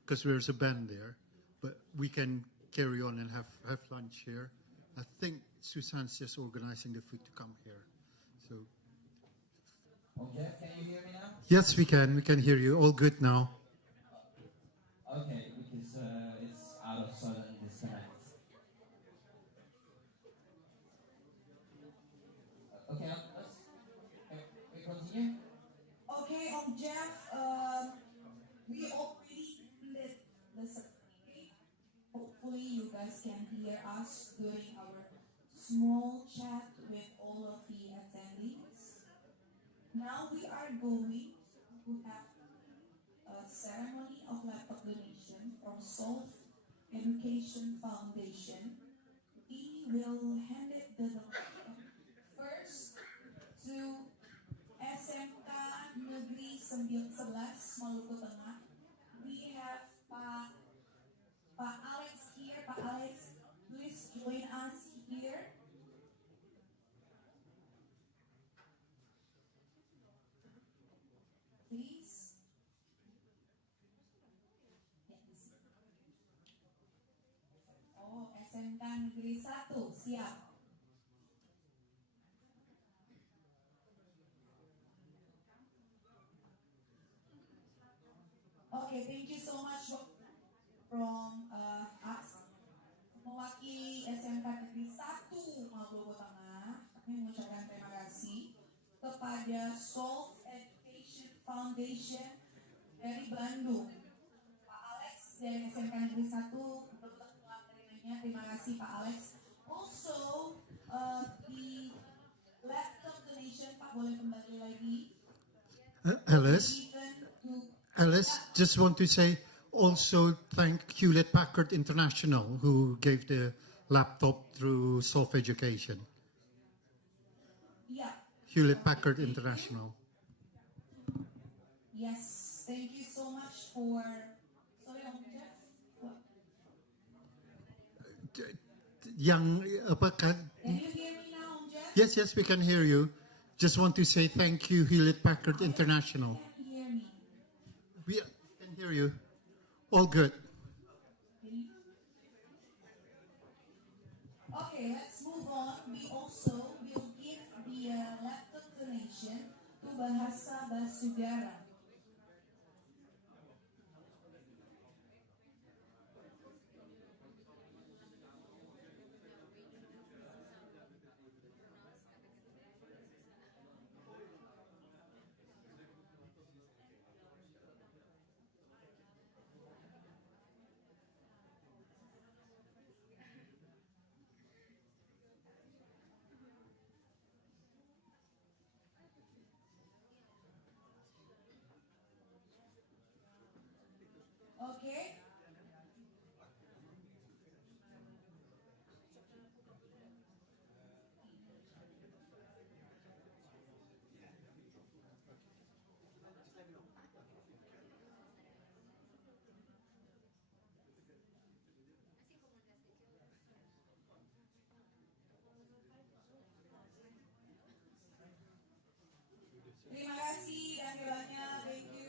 because there's a band there. But we can carry on and have lunch here. I think Susan's just organizing the food to come here. So Okay, can you hear me now? yes, we can. We can hear you. All good now. Okay, because it's out of sudden disconnect. Okay, we continue. Okay, Jeff, we already ended the certificate. Hopefully you guys can hear us during our small chat with all of the attendees. Now we are going to have a ceremony of laptop donation from Solve Education Foundation. We will hand it the donation first to SMK Negeri 11 Maluku Tengah. We have Pak Alex here. Pak Alex, please join us here. Please. Oh, SMK Negeri 1, siap. Okay, thank you so much from us. Mewakili SMK Negeri 1 Maluku Tengah, kami mengucapkan terima kasih kepada Solve Education Foundation dari Bandung. Pak Alex dari SMK Negeri 1 kebetulan terimanya. Terima kasih Pak Alex. Also, the laptop donation Pak boleh kembali lagi. Alice, Even to Alice, just want to say also thank Hewlett Packard International who gave the laptop through Self Education. yeah. Hewlett Packard International. Yes, thank you so much for. Sorry, Om Jeff. What? Yang apa kan? Can you hear me now, Om Jeff? Yes, yes, we can hear you. Just want to say thank you, Hewlett Packard International. You can hear me. We can hear you. All good. Okay, let's move on. We also will give the laptop donation to Bahasa Basudara. Okay. Terima kasih dan kiranya, thank you.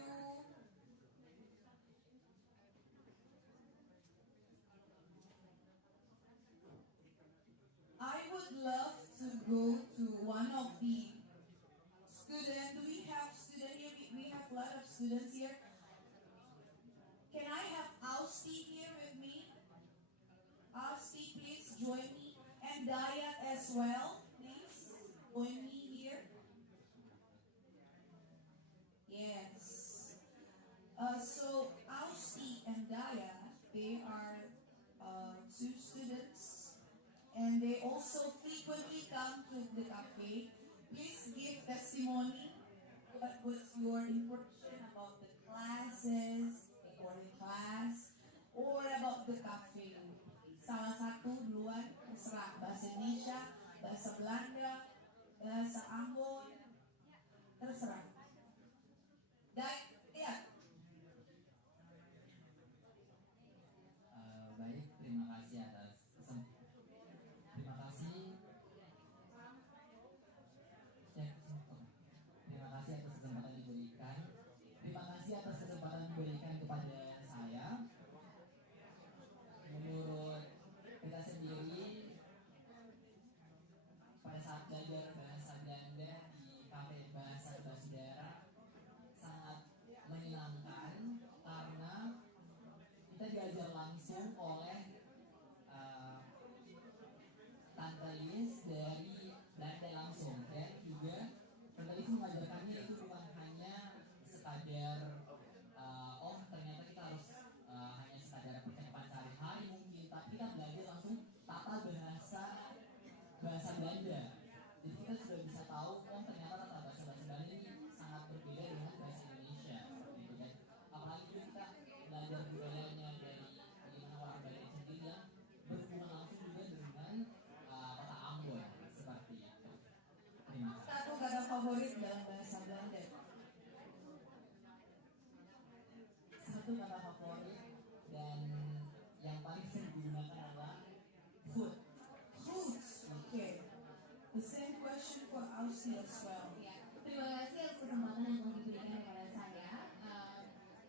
I would love to go to one of the students. Do we have students here? We have a lot of students here. Can I have Austi here with me? Austi, please join me. And Dayat as well, please join me here. Yes. So Austi and Dayat, they are two students, and they also frequently come to the cafe. Please give testimony. What was your impression about the classes, or the class, or about the cafe? Salah satu duluan, terserah. Bahasa Indonesia, bahasa Belanda, bahasa Ambon, terserah. Ya. Baik, terima kasih atas terima kasih. Terima kasih atas kesempatan diberikan. Terima kasih atas kesempatan diberikan kepada saya. Menurut kita sendiri, pada saat belajar bahasa Belanda di kafe Bahasa Basudara sangat menyenangkan karena kita diajar langsung oleh Tante Liz dari Belanda langsung, dan juga Tante Liz mengajarkannya itu bukan hanya sekadar oh ternyata kita harus hanya sekadar percakapan sehari-hari mungkin, tapi kita belajar langsung tata bahasa Belanda. Jadi kita sudah bisa tahu oh ternyata tata bahasa Belanda ini sangat berbeda dengan bahasa Indonesia seperti itu kan. Apalagi juga kita belajar budayanya dari bagaimana orang Belanda sendiri yang berhubungan langsung juga dengan kota Ambon seperti itu. Terima kasih. Satu kata favorit dalam bahasa Belanda. Satu kata favorit dan yang paling sering digunakan adalah food. Fruits. Okay. The same question for Ausi as well. Terima kasih atas kesempatan yang telah diberikan kepada saya.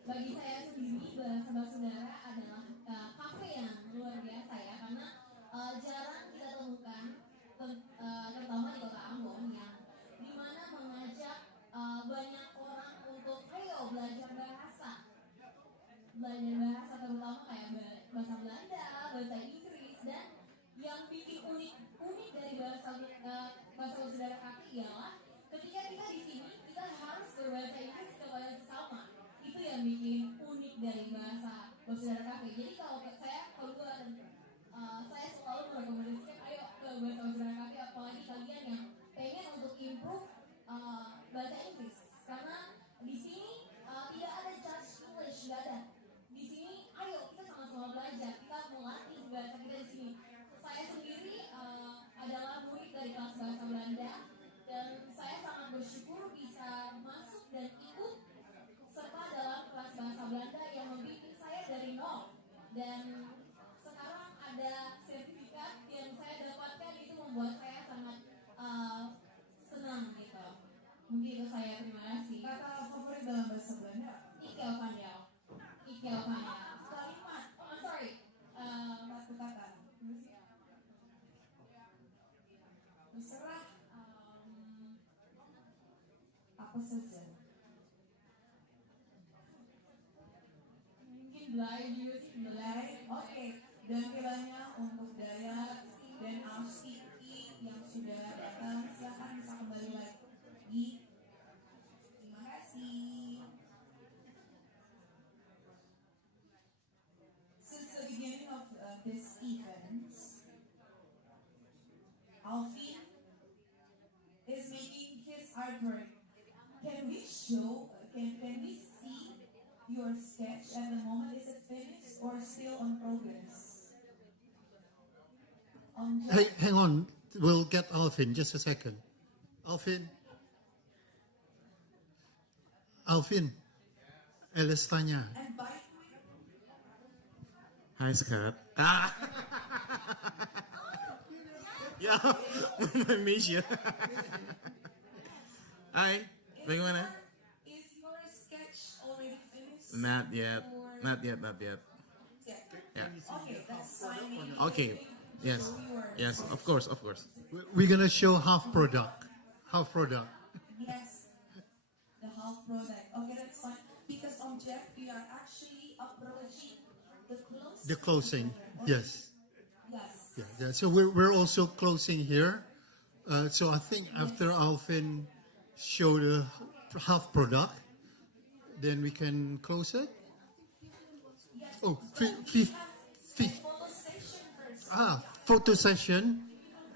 Bagi saya sendiri, Bahasa Basudara adalah kafe yang luar biasa ya, karena jarang kita temukan, terutama di kota Ambon yang dimana mengajak banyak orang untuk ayo belajar bahasa terutama kayak bahasa Belanda, bahasa Inggris, dan yang bikin unik dari bahasa Basudara Café ialah ketika kita di sini kita harus berbahasa Inggris kepada sesama. Itu yang bikin unik dari bahasa Basudara Café. Jadi kalau saya selalu merekomendasikan ayo ke Bahasa Basudara Café, apalagi kalian yang pengen untuk improve bahasa Inggris karena di sini tidak ada judge English, nggak ada. Di sini, ayo kita sama-sama belajar, kita melatih bahasa kita di sini. Saya sendiri adalah murid dari kelas bahasa Belanda dan saya sangat bersyukur bisa masuk dan ikut serta dalam kelas bahasa Belanda yang membimbing saya dari nol. Dan sekarang ada sertifikat yang saya dapatkan, itu membuat saya sangat senang gitu. Mungkin itu saya, terima kasih. Kata favorit dalam bahasa Belanda. Ikel Pandel. Ikel Pandel. Kalimat. Oh, I'm sorry. Satu kata. Terserah. Apa saja. Mungkin belai juga sih. Belai. Oke. Dampilanya untuk Daya dan Ausiki yang sudah datang. Silakan bisa kembali lagi. Terima kasih. Since the beginning of this event, Alfie is making his artwork. Can we show? Can we see your sketch at the moment? Is it finished or still on progress? Hey, hang on. We'll get Alvin just a second. Alvin. Alvin. Alice tanya. And by Hai Scott. Ya, Indonesia. Hai, bagaimana? is your sketch already finished? Not yet. Or- Not yet. Yeah. Okay, that's fine. Okay. Yes. Yes, of course. We're gonna show half product. Half product. Yes, the half product. Okay, that's fine. Because on Jeff, we are actually approaching the The closing. Yes. Yes. Yeah. So we're also closing here. So I think after Alvin show the half product, then we can close it. Oh, Photo session first. photo session,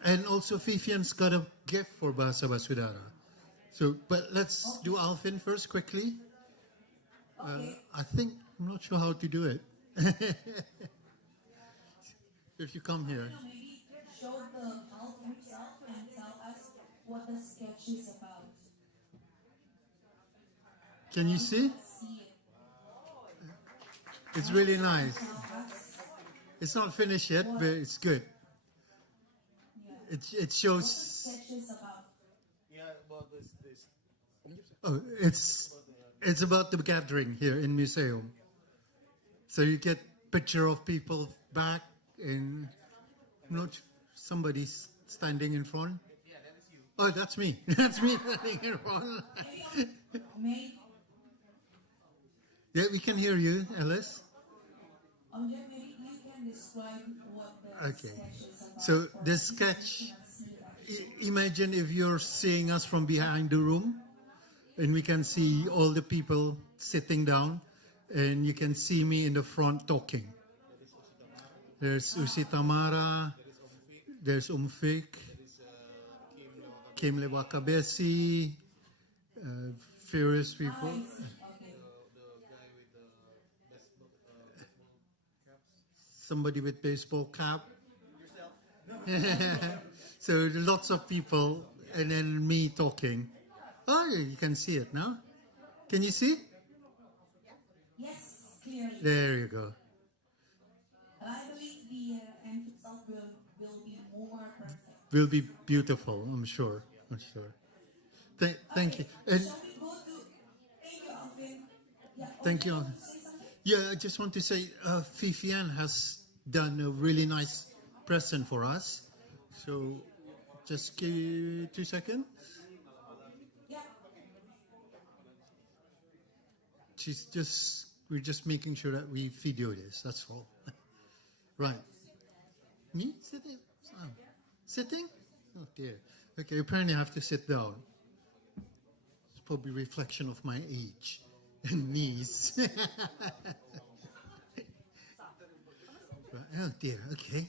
and also Vivian's got a gift for Bahasa Basudara. So, but let's do Alvin first quickly. Okay. I'm not sure how to do it. If you come here. Maybe show the half himself and tell us what the sketch is about. Can you see? See it. It's really nice. Tell us. It's not finished yet, but it's good. Yeah. It shows. Sketch is about. Yeah, about this. Oh, it's about the gathering here in museum. So you get picture of people back and not somebody's standing in front. Yeah, that is you. Oh, that's me. That's me standing in front. Maybe Yeah, we can hear you, Alice. maybe you can describe what the Okay. sketch is about. So for the us. sketch. We cannot see it. Imagine if you're seeing us from behind the room, and we can see all the people sitting down, and you can see me in the front talking. There's Usi Tamara, there's Umfik, Kim Lewakabesi, various people. Okay. Somebody with baseball cap. So lots of people, and then me talking. Oh, you can see it now. Can you see? Yes, clearly. There you go. I believe the end result will be more perfect. Will be beautiful, I'm sure. Thank you. And Shall we go to? Thank you, Alvin. Yeah. Thank you. want to say something? yeah, I just want to say, Vivian has done a really nice present for us. So, just give 2 seconds. Yeah. We're just making sure that we video this. That's all. Right. Me sitting? Oh. Sitting? Oh dear. Okay, apparently I have to sit down. It's probably a reflection of my age and knees. Right. Oh dear. Okay.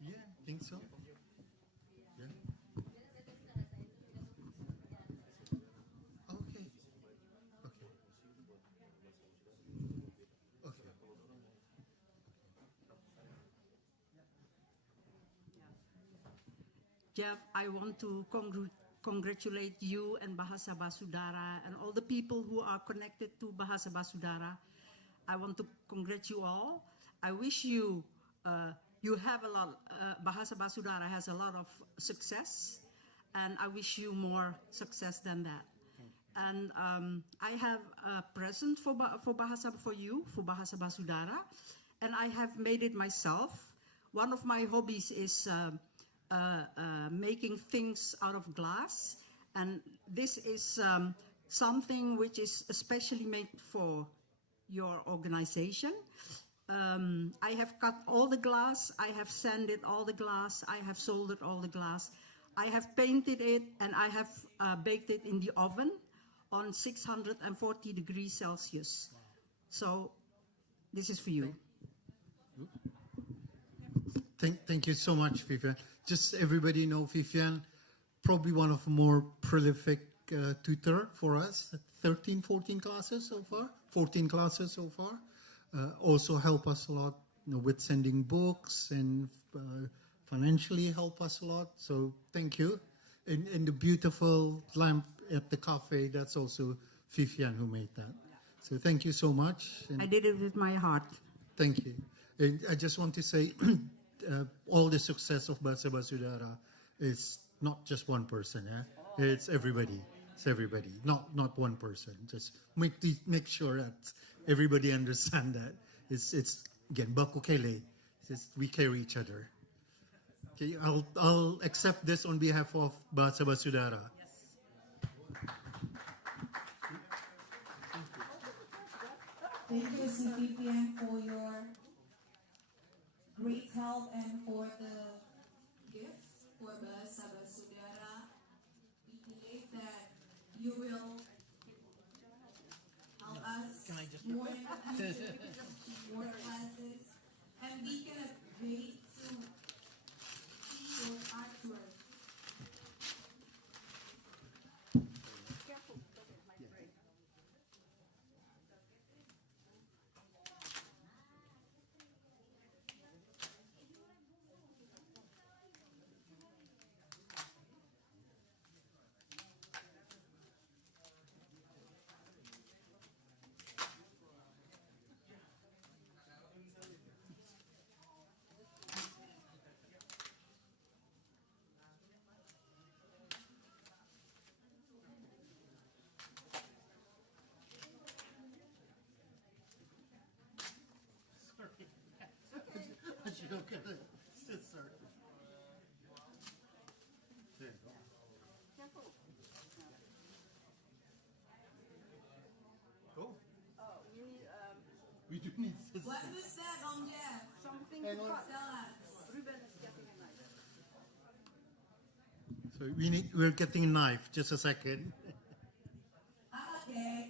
Yeah, I think so. Yeah. Jeff, I want to congratulate you and Bahasa Basudara and all the people who are connected to Bahasa Basudara. I want to congratulate you all. I wish you you have a lot. Bahasa Basudara has a lot of success, and I wish you more success than that. And I have a present for Bahasa for you for Bahasa Basudara, and I have made it myself. One of my hobbies is making things out of glass, and this is something which is especially made for your organization. I have cut all the glass, I have sanded all the glass, I have soldered all the glass, I have painted it, and I have baked it in the oven on 640 degrees Celsius. So this is for you. Thank you so much, Vivian. Just everybody know Vivian, probably one of the more prolific tutor for us. 13, 14 classes so far. 14 classes so far. Also help us a lot, with sending books and financially help us a lot. So thank you. And the beautiful lamp at the cafe, that's also Vivian who made that. So thank you so much. And I did it with my heart. thank you. And I just want to say, all the success of Bahasa Basudara is not just one person. It's everybody. It's everybody. Not one person. Just make sure that everybody understand that it's again baku kele. We carry each other. Okay, I'll accept this on behalf of Bahasa Basudara. Thank you, Si Vivian, for your great help and for the gift for Bahasa Basudara. We believe that you will help us more in the future, more classes, and we cannot wait to see your artwork. We do need scissors. What was that, Jeff? Something to Tell cut. us. Ruben is getting a knife. So we're getting a knife. Just a second. Okay.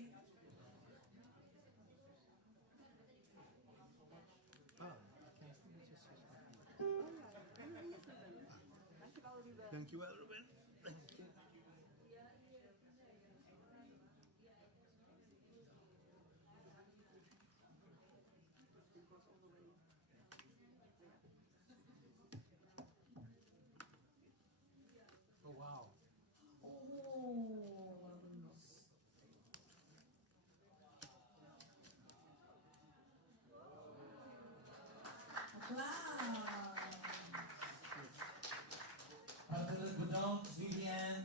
Thank you, Ruben. Thank you. Oh wow. Oh, bagus. Wow. Hartelijk bedankt, Vivian.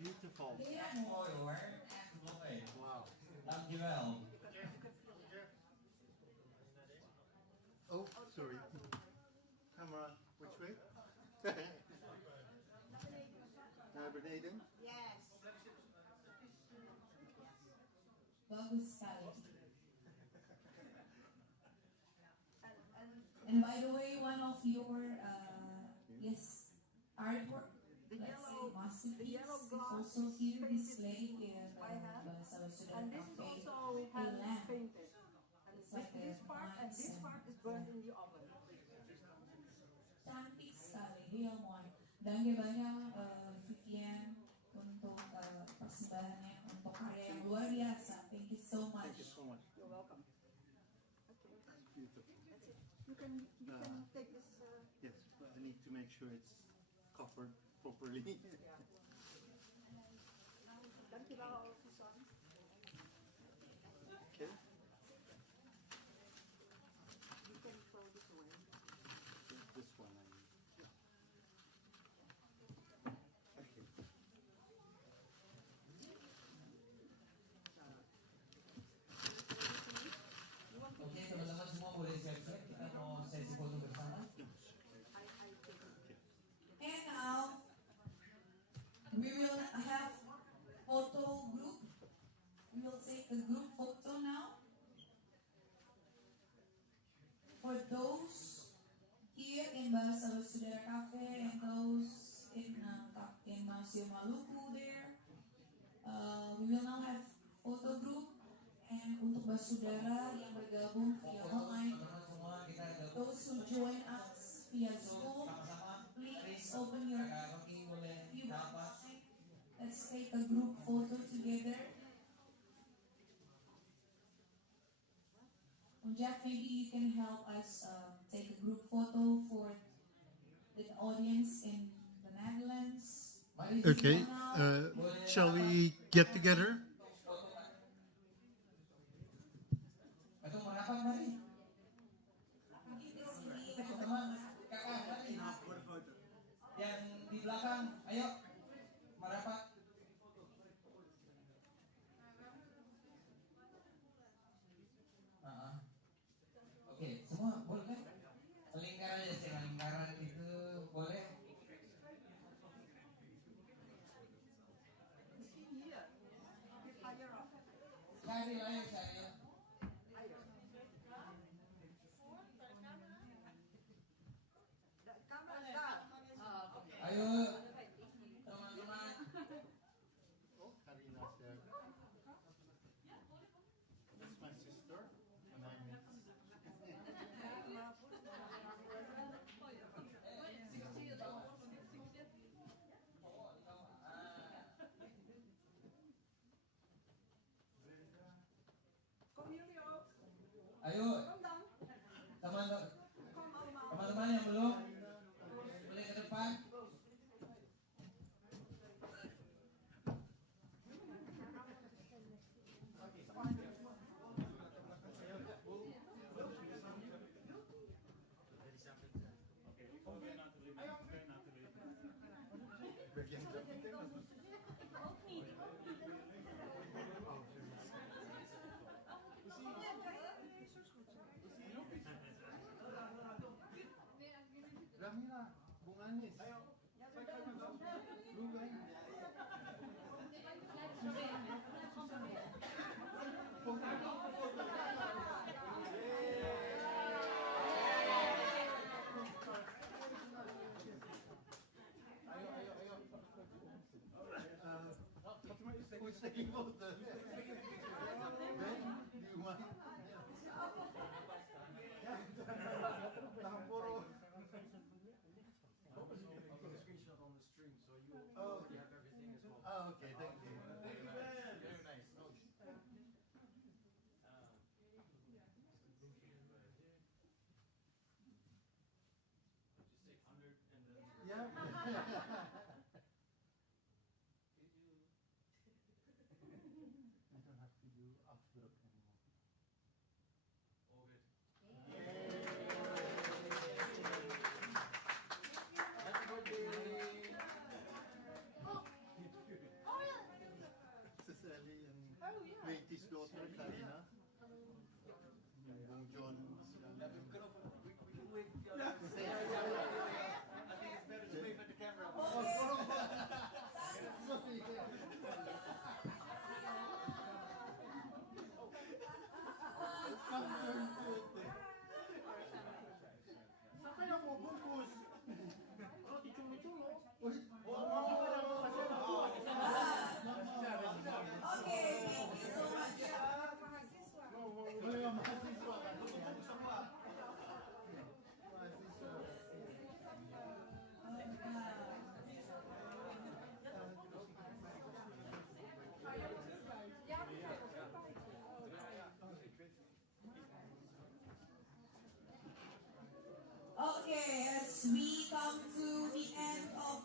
Beautiful. Echt mooi hoor. Echt mooi. Wow. Dankjewel. Oh, sorry. Camera, which way? Naar beneden? Bagus sekali. And by the way, one of your artwork, let's say masterpiece, is also here displayed in Bahasa Basudara Café. A lamp. It's like This part and this part is burned in the oven. Cantik sekali, real one. Dan banyak Vivian untuk persembahannya, untuk karya yang luar biasa. Thank you so much. Thank you so much. You're welcome. Okay. Beautiful. That's it. You can take this. Yes, but I need to make sure it's covered properly. Dankjewel, Susan. Okay. You can throw this away. This one. Okay. Oke, teman-teman semua boleh siap-siap. Kita mau sesi foto bersama. And now we will have photo group. We will take a group photo now. For those here in Bahasa Basudara Café and those in Museum Maluku there, we will now have photo group. And untuk Basudara yang bergabung via online, those who join us via Zoom, please open your view online. Let's take a group photo together. Jeff, maybe you can help us take a group photo for the audience in the Netherlands. Okay. Shall we get together? Teman, kakak tadi yang di belakang, ayo merapat. Oke, semua boleh. Lingkaran aja sih, lingkaran itu boleh. Cari lah ya saya. Ayo, teman-teman. Oh, Karina's there. That's my sister, and I'm Ayo, teman-teman yang belum boleh ke depan. Ramila, Bung Anis. Ayo. Who's taking photos? Ben, do you mind? Oh, okay, thank you. Very nice. Yeah. I don't have to do after anymore. All good. Happy birthday! Cecily and Raity's daughter, Karina. Bung John. I think it's better to wave at the camera. Saan kaya mo bungkus? Roti chulo-chulo. Okay, thank you so much. Mahasiswa. Okay, as we come to the end of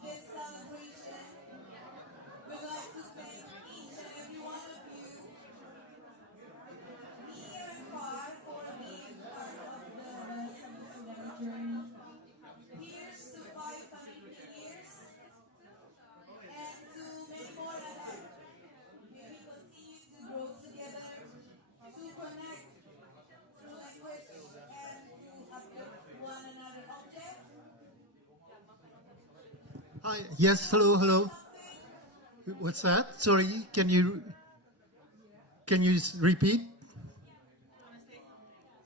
Yes, hello, hello. What's that? Sorry, can you repeat?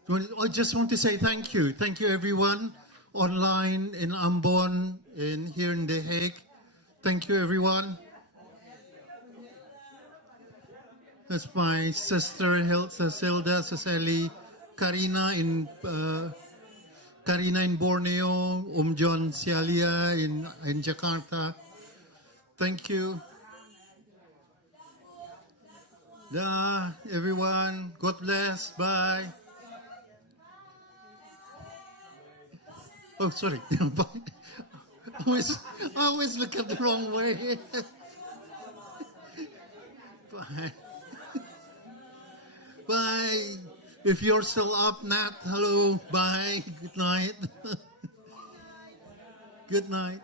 I just want to say thank you. Thank you, everyone online in Ambon, here in The Hague. Thank you, everyone. That's my sister, Hilda, Cecily, Karina in Borneo, John Sialia in Jakarta. Thank you. Everyone. God bless. Bye. Oh, sorry. Bye. I always look at the wrong way. Bye. Bye. If you're still up, Nat, hello. Bye. Good night. Good night.